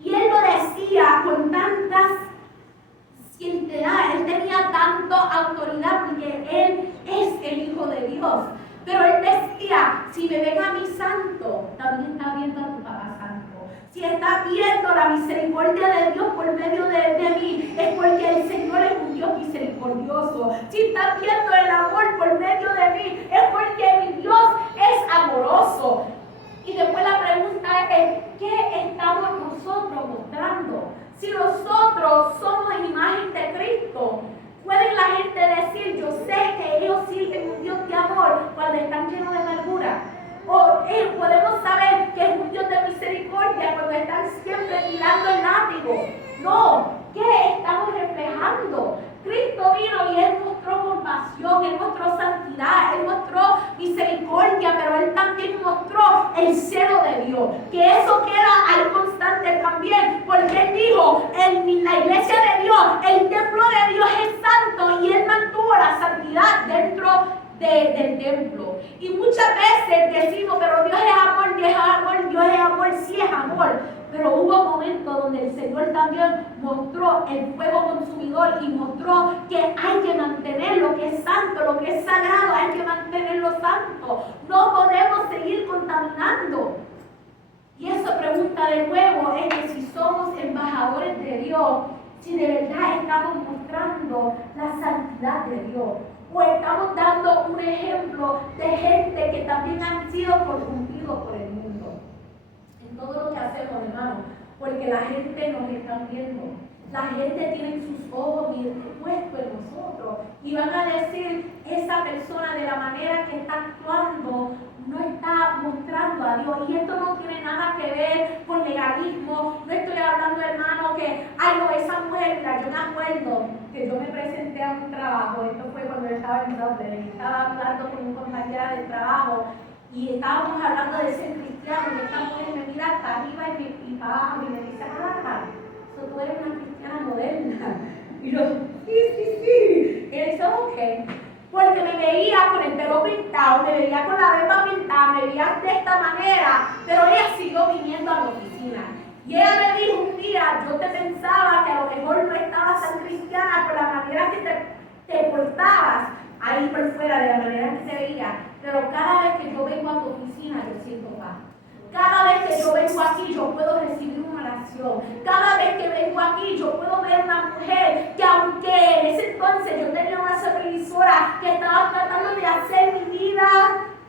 Y Él lo decía con tantas él tenía tanta autoridad porque Él es el Hijo de Dios. Pero Él decía, si me ven a mi santo, también está viendo a tu Papá Santo. Si está viendo la misericordia de Dios por medio de mí, es porque el Señor es un Dios misericordioso. Si está viendo el amor por medio de mí, es porque mi Dios es amoroso. Y después la pregunta es, ¿qué estamos nosotros mostrando? Si nosotros somos en imagen de Cristo, puede la gente decir, yo sé que ellos siguen un Dios de amor cuando están llenos de amargura. O podemos saber que es un Dios de misericordia cuando están siempre tirando el látigo. No, ¿qué estamos reflejando? Cristo vino y Él mostró compasión, Él mostró santidad, Él mostró misericordia, pero Él también mostró el celo de Dios. Que eso queda ahí constante también, porque Él dijo, la iglesia de Dios, el templo de Dios es santo, y Él mantuvo la santidad dentro del templo. Y muchas veces decimos, pero Dios es amor, Dios es amor, Dios es amor, sí es amor. Pero hubo momentos donde el Señor también mostró el fuego consumidor y mostró que hay que mantener lo que es santo, lo que es sagrado, hay que mantenerlo santo. No podemos seguir contaminando. Y eso pregunta de nuevo es que si somos embajadores de Dios, si de verdad estamos mostrando la santidad de Dios, o estamos dando un ejemplo de gente que también han sido corrompidos por el mundo. En todo lo que hacemos, hermano, porque la gente nos está viendo. La gente tiene sus ojos puestos en nosotros y van a decir, esa persona de la manera que está actuando no está mostrando a Dios. Y esto no tiene nada que ver con legalismo. No estoy hablando, hermano, que, ay no, esa mujer, mira, yo me acuerdo que yo me presenté a un trabajo, esto fue cuando yo estaba en Dublin, estaba hablando con un compañero de trabajo y estábamos hablando de ser cristiano, y esta mujer me mira hasta arriba y para abajo y me dice, tú eres una Y yo, sí. Y él dice, ok. Porque me veía con el pelo pintado, me veía con la barba pintada, me veía de esta manera, pero ella siguió viniendo a mi oficina. Y ella me dijo un día, yo te pensaba que a lo mejor no estabas tan cristiana por la manera que te portabas ahí por fuera, de la manera que te veía, pero cada vez que yo vengo a tu oficina yo siento paz. Cada vez que yo vengo aquí, yo puedo recibir una oración. Cada vez que vengo aquí, yo puedo ver una mujer que, aunque en ese entonces yo tenía una supervisora que estaba tratando de hacer mi vida,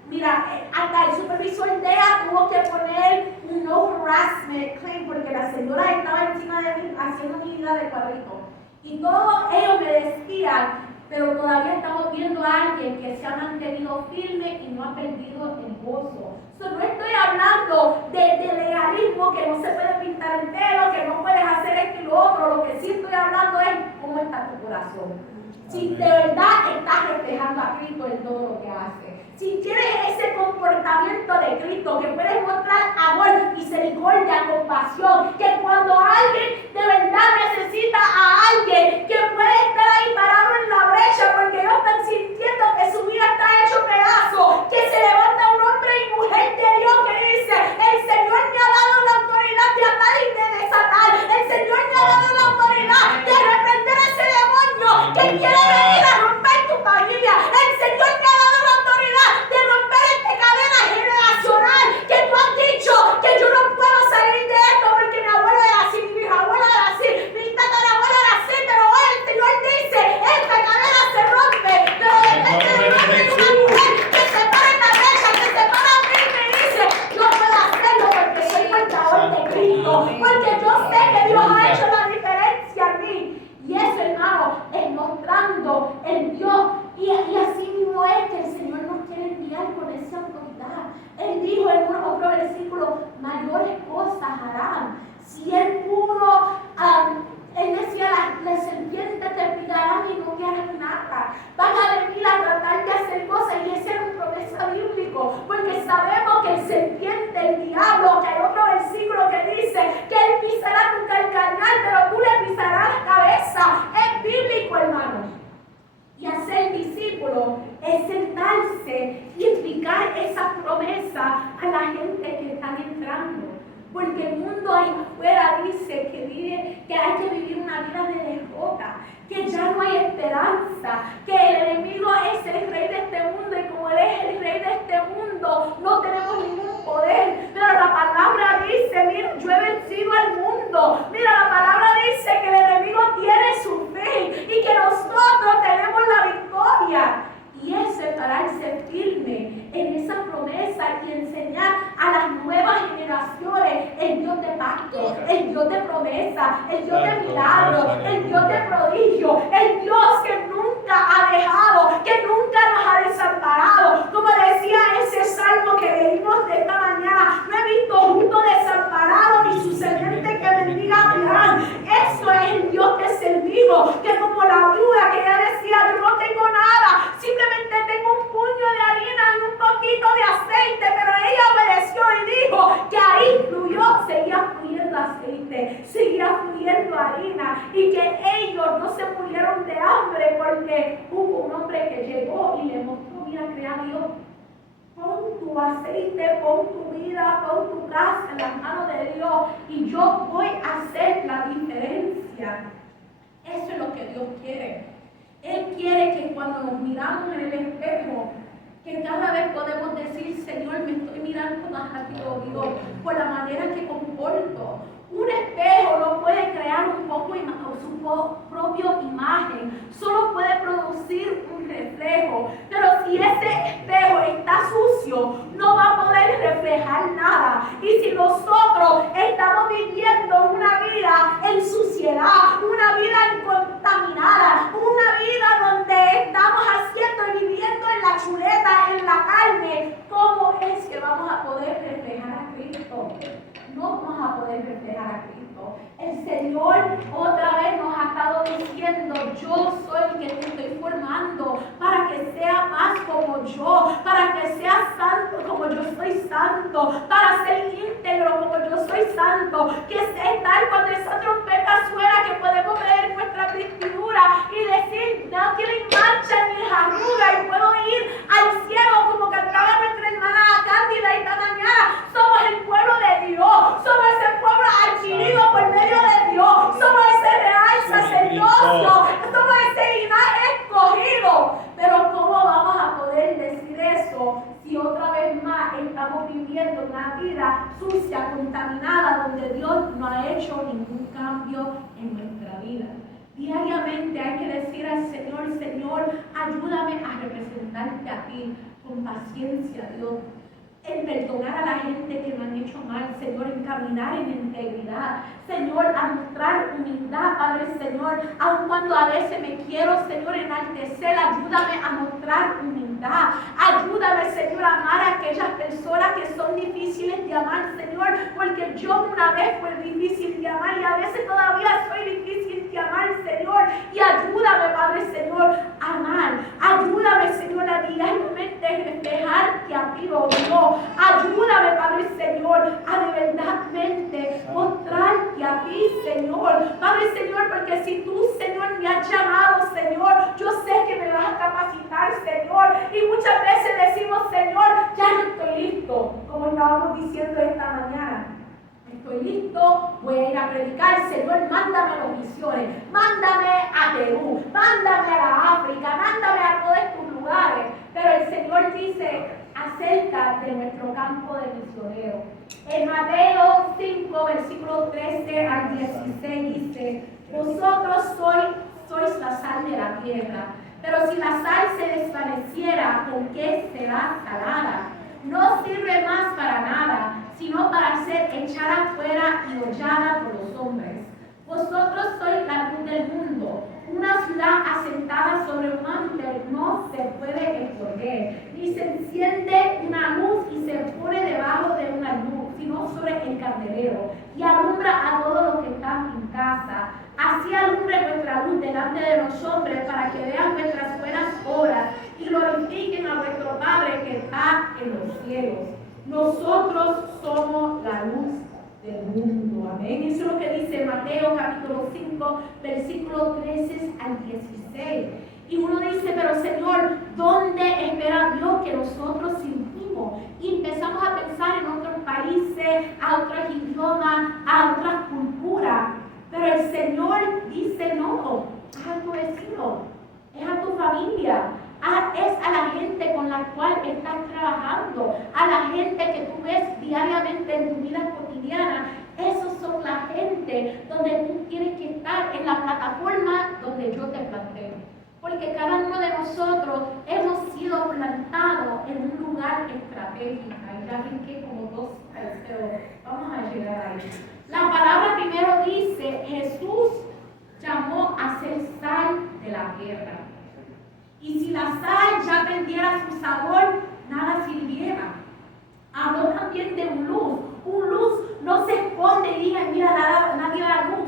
mira, hasta el supervisor de ella tuvo que poner un no harassment claim porque la señora estaba encima de mí haciendo mi vida de cuadrito. Y todos ellos me decían, pero todavía estamos viendo a alguien que se ha mantenido firme y no ha perdido el gozo. No estoy hablando de legalismo, que no se puede pintar el pelo, que no puedes hacer esto y lo otro. Lo que sí estoy hablando es cómo está tu corazón. Si de verdad estás reflejando a Cristo en todo lo que haces. Si tienes ese comportamiento de Cristo, que puedes mostrar amor, misericordia, compasión, que cuando alguien de verdad necesita a alguien que puede estar ahí parado en la brecha porque ellos están sintiendo que su vida está hecho pedazo, que se levanta un hombre y mujer de Dios que dice, el Señor me ha dado la autoridad de atar y de desatar, el Señor me ha dado la autoridad de reprender ese demonio que quiere venir a romper tu familia, el Señor me ha dado la autoridad de romper esta cadena generacional que tú has dicho que yo no puedo salir de esto porque mi abuelo era así, mi bisabuelo era así, mi tatarabuelo era así, pero hoy el Señor dice, esta cadena se rompe, pero depende de un hombre y una mujer que se para en la brecha, que se para a mí y me dice, yo puedo hacerlo porque soy portador de Cristo, porque yo sé que Dios ha hecho la diferencia en mí. Y eso, hermano, es mostrando el Dios. Y así mismo es que el Señor nos quiere enviar con esa autoridad. Él dijo en otro versículo, mayores cosas harán. Si Él pudo, Él decía, las serpientes te picarán y no te harán nada. Van a venir a tratar de hacer cosas y esa era una promesa bíblica. Porque sabemos que el serpiente, el diablo, que hay otro versículo que dice que Él pisará tu calcañar, pero tú le pisarás la cabeza. Es bíblico, hermano. Y hacer discípulo es sentarse y explicar esa promesa a la gente que están entrando. Porque el mundo ahí afuera dice que hay que vivir una vida de derrota, que ya no hay esperanza, que el enemigo es el rey de este mundo y como él es el rey de este mundo, no tenemos ningún poder. Pero la palabra dice, mira, yo he vencido al mundo. Mira, la palabra dice que el enemigo tiene su fin y que nosotros tenemos la victoria. Y eso es pararse firme en esa promesa y enseñar a las nuevas generaciones el Dios de pacto, el Dios de promesa, el Dios de milagro, el Dios de prodigio, el Dios que nunca ha dejado, que nunca nos ha desamparado. Como decía ese salmo que leímos de esta mañana, no he visto justo desamparado ni su semiente que bendiga a Abraham. Eso es el Dios que servimos, que como la viuda que ella decía, yo no tengo nada, simplemente tengo un puño de harina y un poquito de aceite, pero ella obedeció y dijo que ahí fluyó, seguía fluyendo aceite, seguía fluyendo harina y que ellos no se murieron de hambre porque hubo un hombre que llegó y le mostró, mira, crea Dios. Pon tu aceite, pon tu vida, pon tu casa en las manos de Dios y yo voy a hacer la diferencia. Eso es lo que Dios quiere. Él quiere que cuando nos miramos en el espejo, que cada vez podemos decir, Señor, me estoy mirando más rápido, Dios, por la manera que comporto. Un espejo no puede crear su propia imagen, solo puede producir un reflejo. Pero si ese espejo está sucio, no va a poder reflejar nada. Y si nosotros estamos viviendo una vida en suciedad, una vida contaminada, una vida donde estamos haciendo y viviendo en la chuleta, en la carne, ¿cómo es que vamos a poder reflejar a Cristo? No vamos a poder reflejar a Cristo. El Señor otra vez nos ha estado diciendo, yo soy el que te estoy formando para que seas más como yo, para que seas santo como yo soy santo, para ser íntegro como yo soy santo, que es estar cuando esa trompeta suena, que podemos ver nuestra vestidura acercarte a ti con paciencia, Dios. En perdonar a la gente que me han hecho mal, Señor, en caminar en integridad, Señor, a mostrar humildad, Padre, Señor, aun cuando a veces me quiero, Señor, enaltecer, ayúdame a mostrar humildad, ayúdame, Señor, a amar a aquellas personas que son difíciles de amar, Señor, porque yo una vez fui difícil de amar y a veces todavía soy difícil de amar, Señor, y ayúdame, Padre, Señor, a amar, ayúdame, Señor, a diariamente reflejarte a ti, oh Dios. Ayúdame, Padre Señor, a de verdadmente mostrarte a ti, Señor. Padre Señor, porque si tú, Señor, me has llamado, Señor, yo sé que me vas a capacitar, Señor. Y muchas veces decimos, Señor, ya no estoy listo, como estábamos diciendo esta mañana. Estoy listo, voy a ir a predicar, Señor, mándame a las misiones, mándame a Perú, mándame a la África, mándame a todos estos lugares. Pero el Señor dice acerca de nuestro campo de misioneros. En Mateo 5, versículos 13 al 16 dice: vosotros sois la sal de la tierra, pero si la sal se desvaneciera, ¿con qué será salada? No sirve más para nada, sino para ser echada afuera y hollada por los hombres. Vosotros sois la luz del mundo. Una ciudad asentada sobre un monte no se puede esconder, ni se enciende una luz y se pone debajo de una luz, sino sobre el candelero, y alumbra a todos los que están en casa. Así alumbre vuestra luz delante de los hombres, para que vean vuestras buenas obras y glorifiquen a vuestro Padre que está en los cielos. Nosotros somos la luz del mundo. Amén. Eso es lo que dice Mateo capítulo 5, versículos 13 al 16. Y uno dice, pero Señor, ¿dónde espera Dios que nosotros sirvimos? Y empezamos a pensar en otros países, a otros idiomas, a otras culturas. Pero el Señor dice, no, es a tu vecino, es a tu familia. Es a la gente con la cual estás trabajando, a la gente que tú ves diariamente en tu vida cotidiana. Esos son la gente donde tú tienes que estar, en la plataforma donde yo te planteo. Porque cada uno de nosotros hemos sido plantados en un lugar estratégico. Y ya brinqué como dos, pero vamos a llegar ahí. La palabra primero dice, Jesús llamó a ser sal de la tierra. Y si la sal ya perdiera su sabor, nada sirviera. Habló también de un luz. Un luz no se esconde y diga, mira, nadie da luz.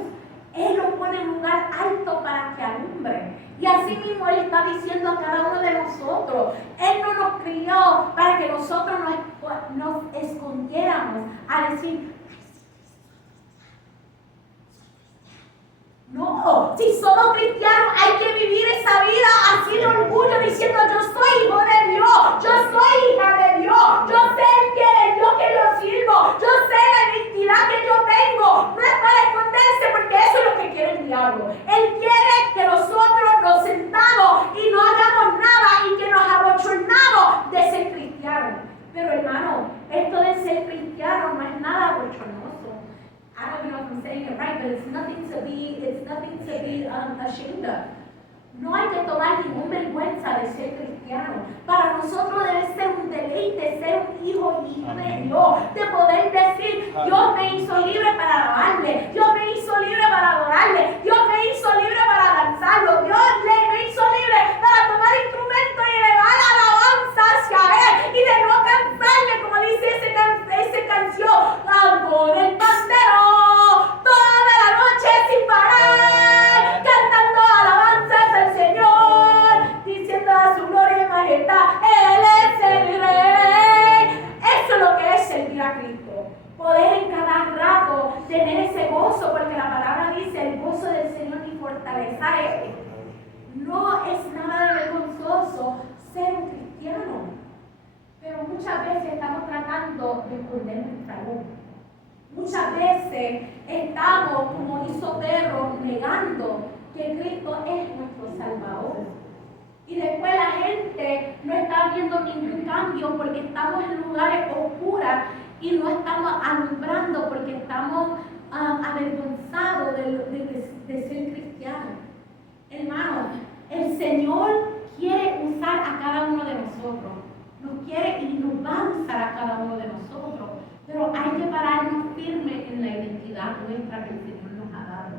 Él lo pone en un lugar alto para que alumbre. Y así mismo Él está diciendo a cada uno de nosotros. Él no nos crió para que nosotros nos escondiéramos a decir, no, si somos cristianos hay que vivir esa vida así de orgullo, diciendo yo soy hijo de Dios, yo soy hija de Dios, yo sé quién es Dios que lo sirvo, yo sé la identidad que yo tengo. No es para esconderse, porque eso es lo que quiere el diablo. Él quiere que nosotros nos sentamos y no hagamos nada y que nos abochornamos de ser cristianos. Pero hermano, esto de ser cristiano no es nada bochornoso. I don't know if I'm saying it right, but it's nothing to be ashamed of. No hay que tomar ninguna vergüenza de ser cristiano. Para nosotros debe ser un deleite ser un hijo y hija de Dios, de poder decir, Dios me hizo libre para alabarle, Dios me hizo libre para adorarle, Dios me hizo libre para danzarlo, Dios me hizo libre para tomar instrumento y elevar alabanza hacia Él y de no cansarle, como dice esa canción, con el pandero toda la noche sin parar, cantando alabanzas al Señor, diciendo a su gloria y majestad, Él es el Rey. Eso es lo que es servir a Cristo. Poder en cada rato tener ese gozo, porque la palabra dice, el gozo del Señor mi fortaleza es. No es nada de vergonzoso ser un cristiano. Pero muchas veces estamos tratando de esconder nuestra luz. Muchas veces estamos, como hizo Pedro, negando que Cristo es nuestro Salvador. Y después la gente no está viendo ningún cambio porque estamos en lugares oscuros y no estamos alumbrando porque estamos avergonzados de ser cristianos. Hermanos, el Señor quiere usar a cada uno de nosotros. Nos quiere y nos va a usar a cada uno de nosotros. Pero hay que pararnos firmes en la identidad nuestra que el Señor nos ha dado.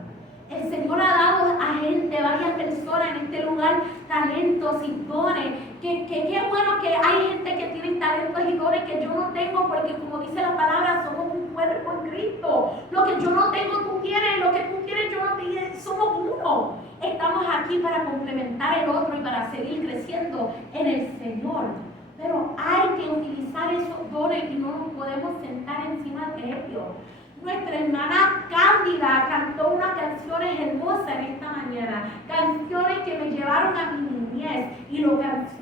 El Señor ha dado a gente, varias personas en este lugar, talentos y dones. Qué bueno que hay gente que tiene talentos y dones que yo no tengo, porque como dice la palabra, somos un cuerpo en Cristo. Lo que yo no tengo, tú tienes. Lo que tú tienes, yo no tengo. Somos uno. Estamos aquí para complementar el otro y para seguir creciendo en el Señor. Pero hay que utilizar esos dones y no nos podemos sentar encima de ellos. Nuestra hermana Cándida cantó unas canciones hermosas en esta mañana, canciones que me llevaron a mi niñez y lo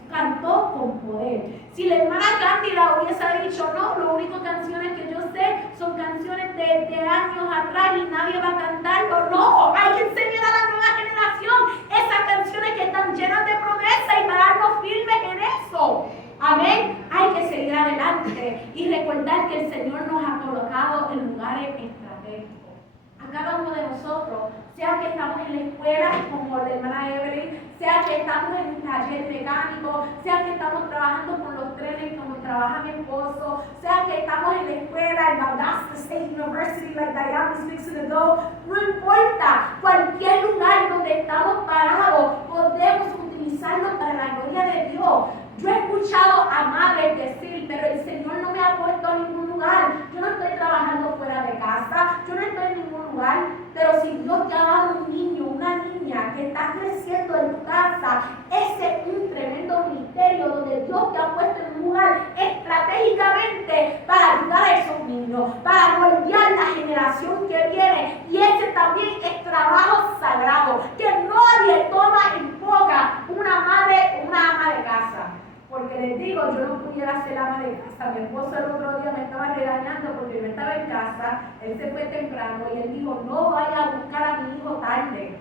cantó con poder. Si la hermana Cándida hubiese dicho, no, lo único canciones que yo sé son canciones de años atrás y nadie va a cantarlo, no, hay que enseñar a la nueva generación esas canciones que están llenas de promesa y pararnos firmes en eso. Amén. Hay que seguir adelante y recordar que el Señor nos ha colocado en lugares estratégicos. A cada uno de nosotros, sea que estamos en la escuela, como la hermana Evelyn, sea que estamos en un taller mecánico, sea que estamos trabajando con los trenes como trabaja mi esposo, sea que estamos en la escuela, en Valdosta State University, like Diane was fixing to go, no importa, cualquier lugar donde estamos parados, podemos utilizarlo para la gloria de Dios. Yo he escuchado a madres decir, pero el Señor no me ha puesto en ningún lugar. Yo no estoy trabajando fuera de casa, yo no estoy en ningún lugar. Pero si Dios te ha dado un niño, una niña que está creciendo en tu casa, ese es un tremendo ministerio donde Dios te ha puesto en un lugar estratégicamente para ayudar a esos niños, para moldear la generación que viene. Y ese también es trabajo sagrado, que nadie toma en poca una ama de casa. Porque les digo, yo no pudiera ser ama de casa. Mi esposo el otro día me estaba regañando porque yo estaba en casa, él se fue temprano y él dijo, no vaya a buscar a mi hijo tarde.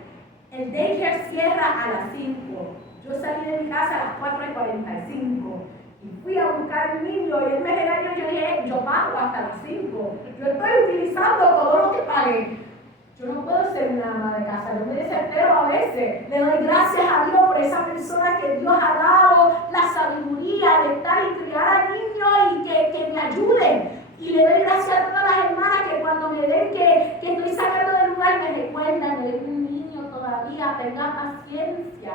El daycare cierra a las 5. Yo salí de mi casa a las 4:45 y fui a buscar a mi niño y él me regañó y yo dije, yo pago hasta las 5. Yo estoy utilizando todo lo que pagué. Yo no puedo ser una ama de casa, yo me desespero a veces. Le doy gracias a Dios por esa persona que Dios ha dado la sabiduría de estar y criar a niños y que me ayuden. Y le doy gracias a todas las hermanas que cuando me ven que estoy sacando del lugar me recuerdan, me ven un niño todavía, tenga paciencia.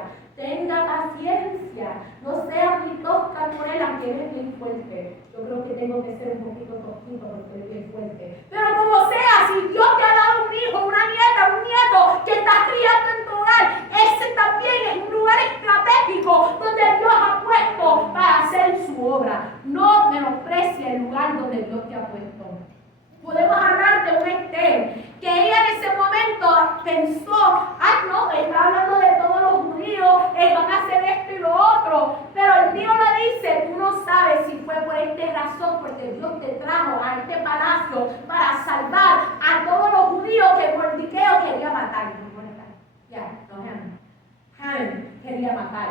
No sea muy tosca con él, aunque él es bien fuerte. Yo creo que tengo que ser un poquito tosquito porque él es bien fuerte. Pero como sea, si Dios te ha dado un hijo, una nieta, un nieto que estás criando en tu hogar, ese también es un lugar estratégico donde Dios ha puesto para hacer su obra. No menosprecie el lugar donde Dios te ha puesto. Podemos hablar de un Esther, que ella en ese momento pensó, no, está hablando de todos los judíos, van a hacer esto y lo otro, pero el Dios le dice, tú no sabes si fue por esta razón, porque Dios te trajo a este palacio para salvar a todos los judíos que Mordequeo quería matar. Haman quería matar.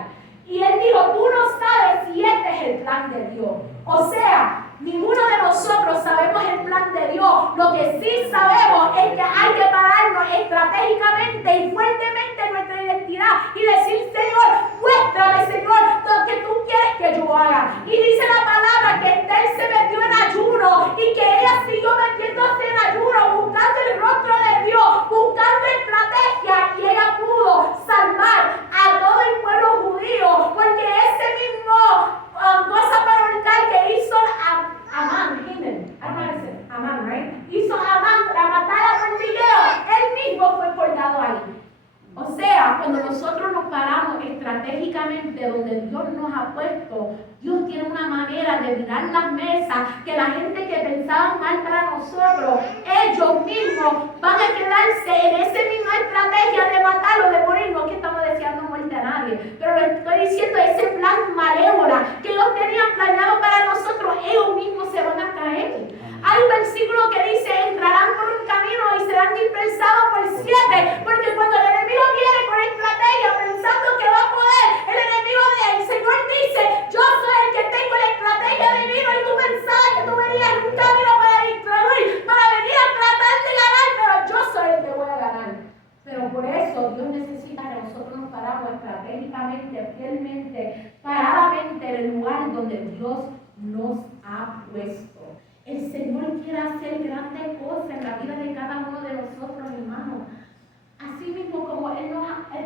Y él dijo, tú no sabes si este es el plan de Dios. O sea, ninguno de nosotros sabemos el plan de Dios. Lo que sí sabemos es que hay que pararnos estratégicamente y fuertemente en nuestra identidad y decir, Señor, muéstrame, Señor, lo que tú quieres que yo haga. Y dice la palabra que Esther se metió en ayuno y que ella siguió metiéndose en ayuno, buscando el rostro de Dios, buscando estrategia, y ella pudo salvar a todo el pueblo judío, porque ese mismo cosa paranormal que hizo Amán, right? Hizo Amán para matar a Mordequeo, él mismo fue colgado ahí. O sea, cuando nosotros nos paramos estratégicamente donde Dios nos ha puesto, Dios tiene una manera de virar las mesas que la gente que pensaba mal para nosotros, ellos mismos van a quedarse en esa misma estrategia de matarlo, de morir. No es que estamos deseando muerte a nadie, pero le estoy diciendo ese plan malévola que ellos tenían planeado para nosotros, ellos mismos se van a caer. Hay un versículo que dice, entrarán por un camino y serán dispersados por 7, porque cuando el enemigo viene con estrategia pensando que va a poder, el Señor dice, yo soy el que tengo la estrategia divina, y tú pensabas que tú venías en un camino para distraer, para venir a tratar de ganar, pero yo soy el que voy a ganar. Pero por eso eso Dios necesita que nosotros nos paramos estratégicamente, fielmente, paradamente en el lugar donde Dios nos ha puesto. El Señor quiere hacer grandes cosas en la vida de cada uno de nosotros, hermanos. Así mismo como Él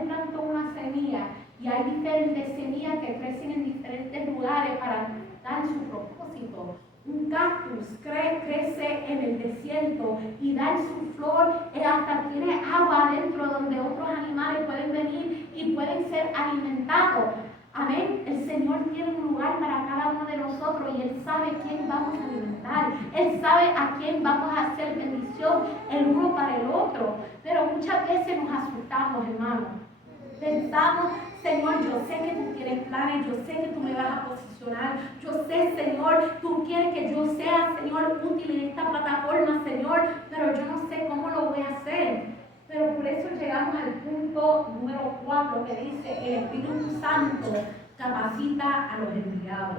plantó una semilla y hay diferentes semillas que crecen en diferentes lugares para dar su propósito. Un cactus crece en el desierto y da su flor, hasta tiene agua adentro donde otros animales pueden venir y pueden ser alimentados. Amén. El Señor tiene un lugar para cada uno de nosotros y Él sabe quién vamos a alimentar. Él sabe a quién vamos a hacer bendición el uno para el otro. Pero muchas veces nos asustamos, hermanos. Pensamos, Señor, yo sé que tú tienes planes, yo sé que tú me vas a posicionar, yo sé, Señor, tú quieres que yo sea, Señor, útil en esta plataforma, Señor, pero yo no sé cómo lo voy a hacer. Pero por eso llegamos al punto número 4 que dice, el Espíritu Santo capacita a los enviados.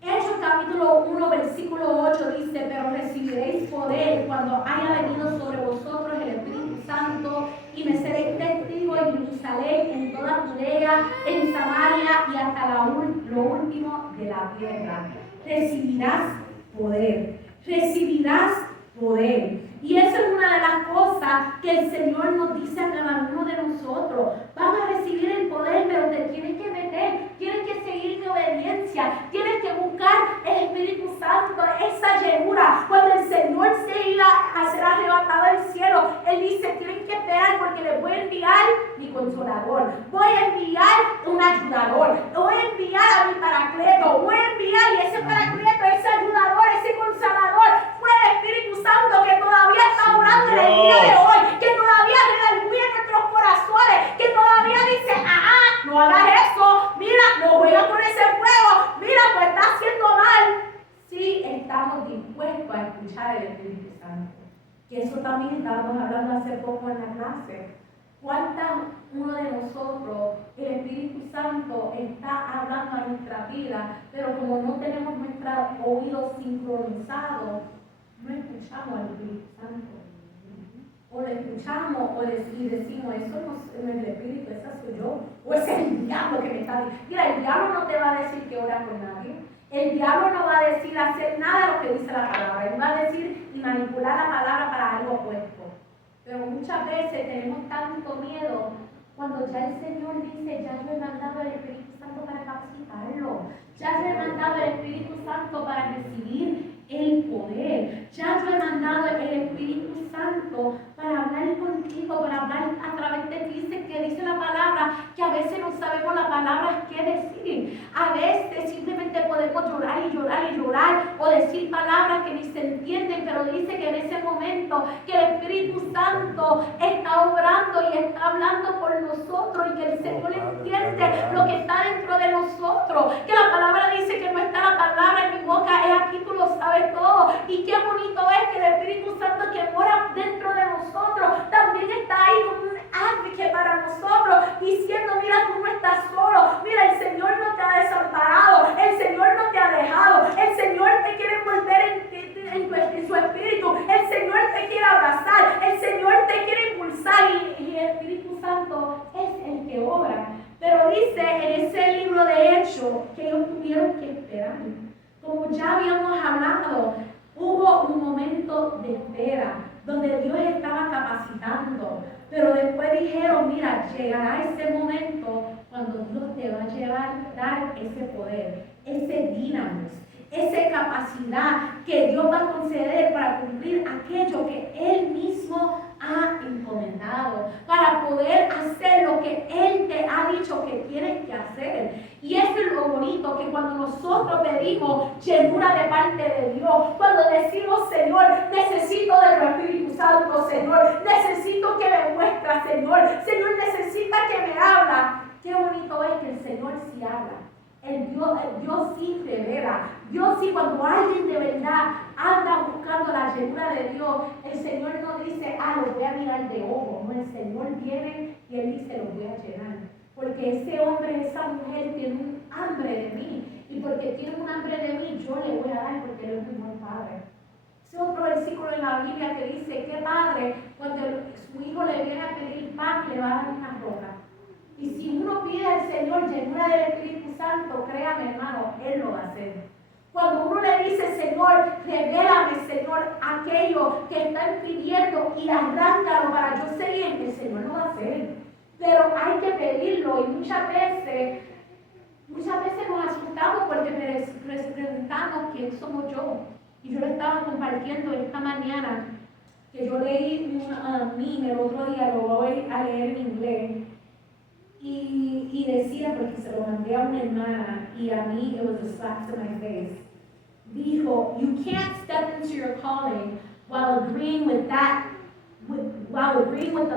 Hechos capítulo 1, versículo 8 dice, pero recibiréis poder cuando haya venido sobre vosotros el Espíritu Santo y me seréis testigos en Jerusalén, en toda Judea, en Samaria y hasta lo último de la tierra. Recibirás poder. Recibirás poder. Y eso es una de las cosas que el Señor nos dice a cada uno de nosotros. Vas a recibir el poder, pero te tienes que meter, tienes que seguir mi obediencia, tienes que buscar el Espíritu Santo, esa llenura. Cuando el Señor se iba a ser arrebatado del cielo, Él dice, tienen que esperar porque les voy a enviar mi consolador, voy a enviar un ayudador, voy a enviar a mi paracleto, voy a enviar, y ese paracleto, ese ayudador, ese consolador, fue el Espíritu Santo que todavía está orando en el día de hoy, que todavía redarguye nuestros corazones, que todavía dice, no hagas eso, mira, no juegas con ese fuego, mira, pues está haciendo mal. Sí, estamos dispuestos a escuchar el Espíritu Santo. Que eso también estábamos hablando hace poco en la clase. ¿Cuántas uno de nosotros, el Espíritu Santo está hablando a nuestra vida, pero como no tenemos nuestros oídos sincronizados, no escuchamos al Espíritu Santo? O lo escuchamos y decimos, eso no es el Espíritu, esa soy yo, o ese es el diablo que me está diciendo. Mira, el diablo no te va a decir que ora con nadie. El diablo no va a decir hacer nada de lo que dice la palabra. Él va a decir y manipular la palabra para algo opuesto. Pero muchas veces tenemos tanto miedo cuando ya el Señor dice, ya yo he mandado el Espíritu Santo para capacitarlo. Ya yo he mandado el Espíritu Santo para recibir el poder. Ya yo he mandado el Espíritu Santo para hablar contigo, para hablar a través de ti. Dice la palabra que a veces no sabemos las palabras que decir. A veces simplemente podemos llorar y llorar y llorar o decir palabras que ni se entienden, pero dice que en ese momento que el Espíritu Santo está obrando y está hablando por nosotros y que el Señor entiende lo que está dentro de nosotros. Que la palabra dice que no está la palabra en mi boca, es aquí, tú lo sabes todo. Y qué bonito es que el Espíritu Santo que mora dentro de nosotros también está ahí como un ángel para nosotros, diciendo, mira, tú no estás solo, mira, el Señor no te ha desamparado, el Señor no te ha dejado, el Señor te quiere envolver en su espíritu, el Señor te quiere abrazar, el Señor te quiere impulsar y el Espíritu Santo es el que obra. Pero dice en ese libro de Hechos que ellos tuvieron que esperar. Como ya habíamos hablado, hubo un momento de espera donde Dios estaba capacitando, pero después dijeron, mira, llegará ese momento cuando Dios te va a dar ese poder, ese dínamo, esa capacidad que Dios va a conceder para cumplir aquello que Él mismo ha encomendado, para poder hacer lo que Él te ha dicho que tienes que hacer. Y eso es lo bonito, que cuando nosotros pedimos llenura de parte de Dios, cuando decimos, Señor, necesito de tu Espíritu Santo, Señor, necesito que me muestres, Señor, necesita que me habla. Qué bonito es que el Señor sí habla. Dios sí revela. Dios sí, cuando alguien de verdad anda buscando la llenura de Dios, el Señor no dice, lo voy a mirar de ojo. No, el Señor viene y Él dice, lo voy a llenar. Porque ese hombre, esa mujer tiene un hambre de mí. Y porque tiene un hambre de mí, yo le voy a dar porque Él es mi buen padre. Ese otro versículo en la Biblia que dice, ¿qué padre, cuando su hijo le viene a pedir pan, le mi hermano, Él lo va a hacer. Cuando uno le dice, Señor, revélame, Señor, aquello que está impidiendo y arráncalo para yo seguir, el Señor lo va a hacer. Pero hay que pedirlo y muchas veces nos asustamos porque preguntamos quién somos yo. Y yo le estaba compartiendo esta mañana que yo leí un meme el otro día, lo voy a leer en inglés. Y decía, porque se lo mandé a una hermana y a mí it was a slap to my face. Dijo, you can't step into your calling while agreeing with the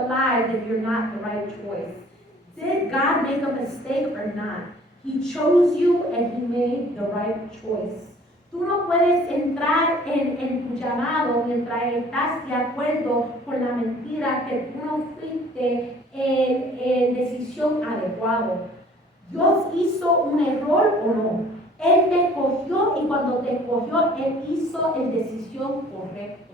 lie that you're not the right choice. Did God make a mistake or not? He chose you and He made the right choice. Tú no puedes entrar en tu llamado mientras estás de acuerdo con la mentira que tú no fuiste en decisión adecuada. Dios hizo un error o no. Él te escogió y cuando te escogió, Él hizo la decisión correcta.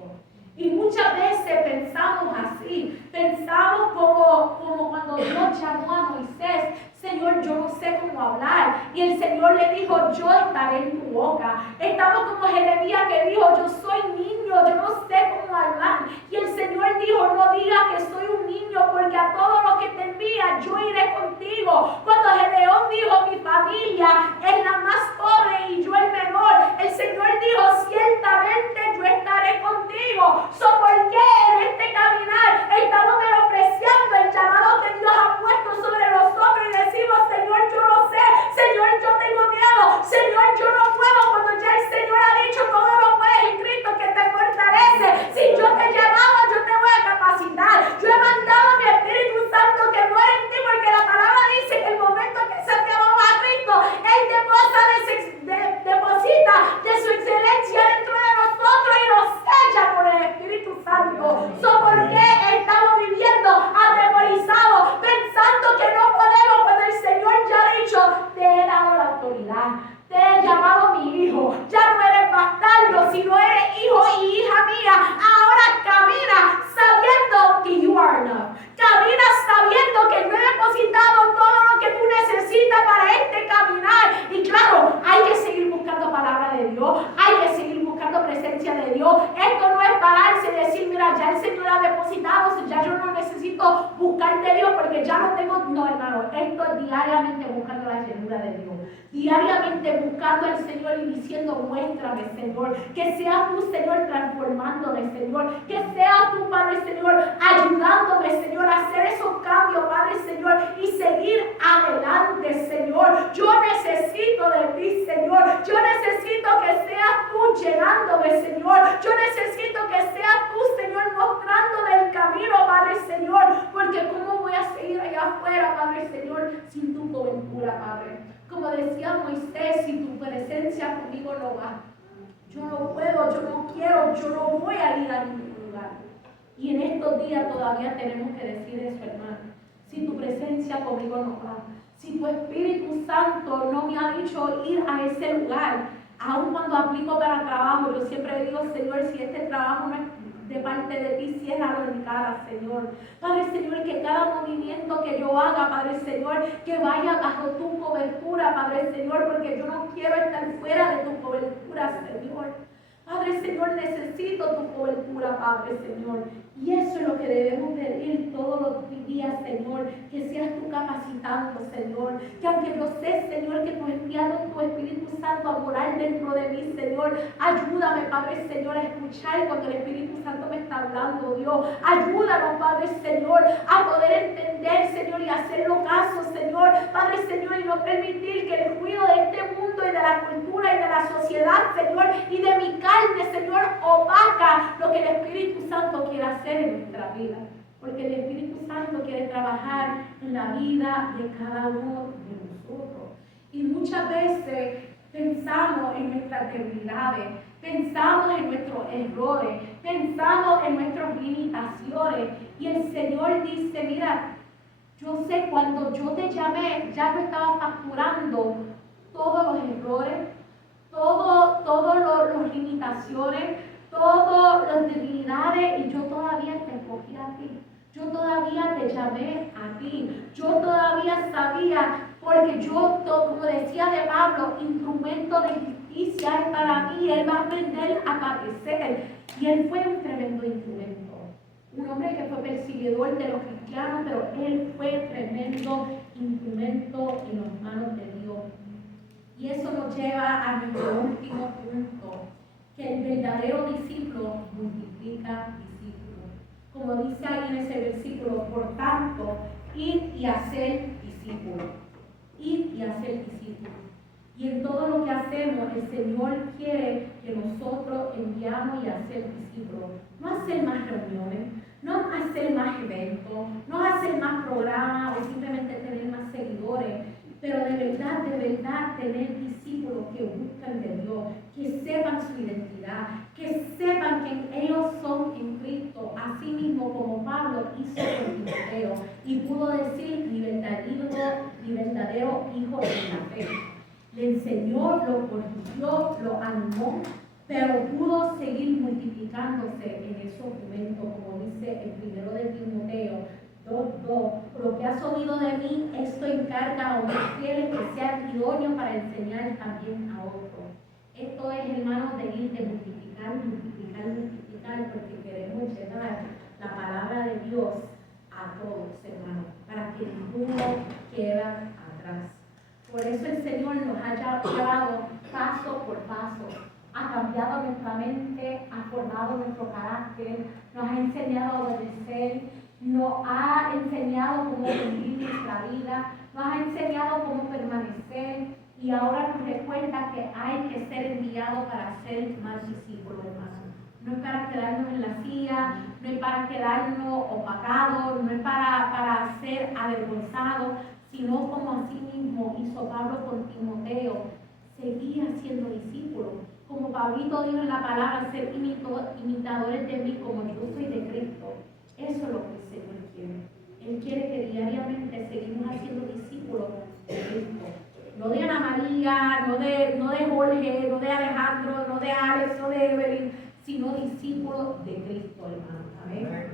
Y muchas veces pensamos así, pensamos como cuando Dios llamó a Moisés, Señor, yo no sé cómo hablar. Y el Señor le dijo, yo estaré en tu boca. Estamos como Jeremías que dijo, yo soy niño, yo no sé cómo hablar. Y el Señor dijo, no digas que soy un niño, porque a todo lo que te envía, yo iré contigo. Cuando Gedeón dijo, mi familia es la más pobre y yo el menor, el Señor dijo, ciertamente yo estaré contigo. ¿Por qué en este caminar estamos menospreciando el llamado que Dios ha puesto sobre nosotros y decimos, Señor, yo no sé, Señor, yo tengo miedo, Señor, yo no puedo, cuando ya el Señor ha dicho, todo lo puedes en Cristo que te fortalece? Si yo te he llamado, yo te voy a capacitar. Yo he mandado a mi Espíritu Santo que muere en ti, porque la palabra dice que el momento que salgamos a Cristo, Él deposita de su excelencia dentro de nosotros y nos sella con el Espíritu Santo. ¿Por qué estamos viviendo atemorizados, pensando que no podemos, cuando el Señor ya ha dicho, te he dado la autoridad, te he llamado mi hijo, ya no eres bastardo, sino eres hijo y hija mía? Ahora camina sabiendo que you are enough. Camina sabiendo que yo he depositado todo lo que tú necesitas para este caminar. Y claro, hay que seguir buscando palabra de Dios, hay que seguir buscando presencia de Dios. Esto no es pararse y decir, mira, ya el Señor ha depositado, ya yo no necesito buscar de Dios porque ya no tengo. No, hermano, esto es diariamente buscando la llenura de Dios, diariamente buscando al Señor y diciendo, muéstrame, Señor, que seas tú, Señor, transformándome, Señor, que seas tú, Padre, Señor, ayudándome, Señor, a hacer esos cambios, Padre, Señor, y seguir adelante, Señor. Yo necesito de ti, Señor. Yo necesito que seas tú llenándome, Señor. Yo necesito que seas tú, Señor, mostrándome el camino, Padre, Señor, porque ¿cómo voy a seguir allá afuera, Padre, Señor, sin tu cobertura, Padre? Como decía Moisés, si tu presencia conmigo no va, yo no puedo, yo no quiero, yo no voy a ir a ningún lugar. Y en estos días todavía tenemos que decir eso, hermano. Si tu presencia conmigo no va, si tu Espíritu Santo no me ha dicho ir a ese lugar, aun cuando aplico para trabajo, yo siempre digo, Señor, si este trabajo no es de parte de ti, ciérralo en mi cara, Señor. Padre, Señor, que cada movimiento que yo haga, Padre, Señor, que vaya bajo tu cobertura, Padre, Señor, porque yo no quiero estar fuera de tu cobertura, Señor. Padre, Señor, necesito tu cobertura, Padre, Señor. Y eso es lo que debemos pedir todos los días, Señor. Que seas tú capacitando, Señor. Que aunque yo sé, Señor, que tú has enviado tu Espíritu Santo a morar dentro de mí, Señor. Ayúdame, Padre, Señor, a escuchar cuando el Espíritu Santo me está hablando, Dios. Ayúdanos, Padre, Señor, a poder entender, Señor, y hacerlo caso, Señor. Padre, Señor, y no permitir que el ruido de este mundo y de la cultura y de la sociedad, Señor, y de mi carne, Señor, opaca lo que el Espíritu Santo quiere hacer en nuestra vida. Porque el Espíritu Santo quiere trabajar en la vida de cada uno de nosotros. Y muchas veces pensamos en nuestras debilidades, pensamos en nuestros errores, pensamos en nuestras limitaciones. Y el Señor dice, mira, yo sé cuando yo te llamé, ya yo estaba facturando todos los errores, todas las limitaciones, todas las debilidades, y yo todavía te escogí a ti. Yo todavía te llamé a ti. Yo todavía sabía Porque yo, como decía de Pablo, instrumento de justicia es para mí. Él va a aprender a padecer. Y él fue un tremendo instrumento. Un hombre que fue perseguidor de los cristianos, pero él fue tremendo instrumento en las manos de Dios. Y eso nos lleva a nuestro último punto, que el verdadero discípulo multiplica discípulos. Como dice ahí en ese versículo, por tanto, id y hacer discípulos. Id y hacer discípulos. Y en todo lo que hacemos, el Señor quiere que nosotros enviamos y hacer discípulos. No hacer más reuniones, no hacer más eventos, no hacer más programas o simplemente tener más seguidores, pero de verdad tener discípulos que buscan de Dios, que sepan su identidad, que sepan que ellos son en Cristo, así mismo como Pablo hizo con Timoteo y pudo decir mi verdadero hijo de la fe. Le enseñó, lo corrigió, lo animó, pero pudo seguir multiplicándose en esos momentos, como dice el primero de Timoteo 2:2. Lo que has oído de mí, esto encarga a los fieles que sean idóneos para enseñar también a otros. Esto es, hermanos, de ir de multiplicar, porque queremos llevar la palabra de Dios a todos, hermanos, para que ninguno quede atrás. Por eso el Señor nos ha llevado paso por paso, ha cambiado nuestra mente, ha formado nuestro carácter, nos ha enseñado a obedecer, nos ha enseñado cómo vivir nuestra vida, nos ha enseñado cómo permanecer y ahora nos recuerda que hay que ser enviado para ser más discípulos, hermanos. No es para quedarnos en la silla, no es para quedarnos opacados, no es para ser avergonzados, sino como así mismo hizo Pablo con Timoteo, seguir siendo discípulos. Como Pablito dijo en la palabra, ser imitadores de mí como yo soy de Cristo. Eso es lo que el Señor quiere. Él quiere que diariamente seguimos haciendo discípulos de Cristo. No de Ana María, no de Jorge, no de Alejandro, no de Alex, no de Evelyn, sino discípulos de Cristo, hermano. Amén.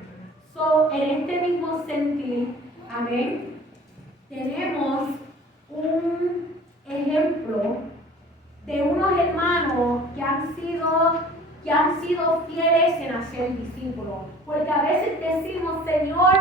En este mismo sentir, amén, tenemos un ejemplo de unos hermanos que han sido fieles en hacer discípulos. Porque a veces decimos, Señor,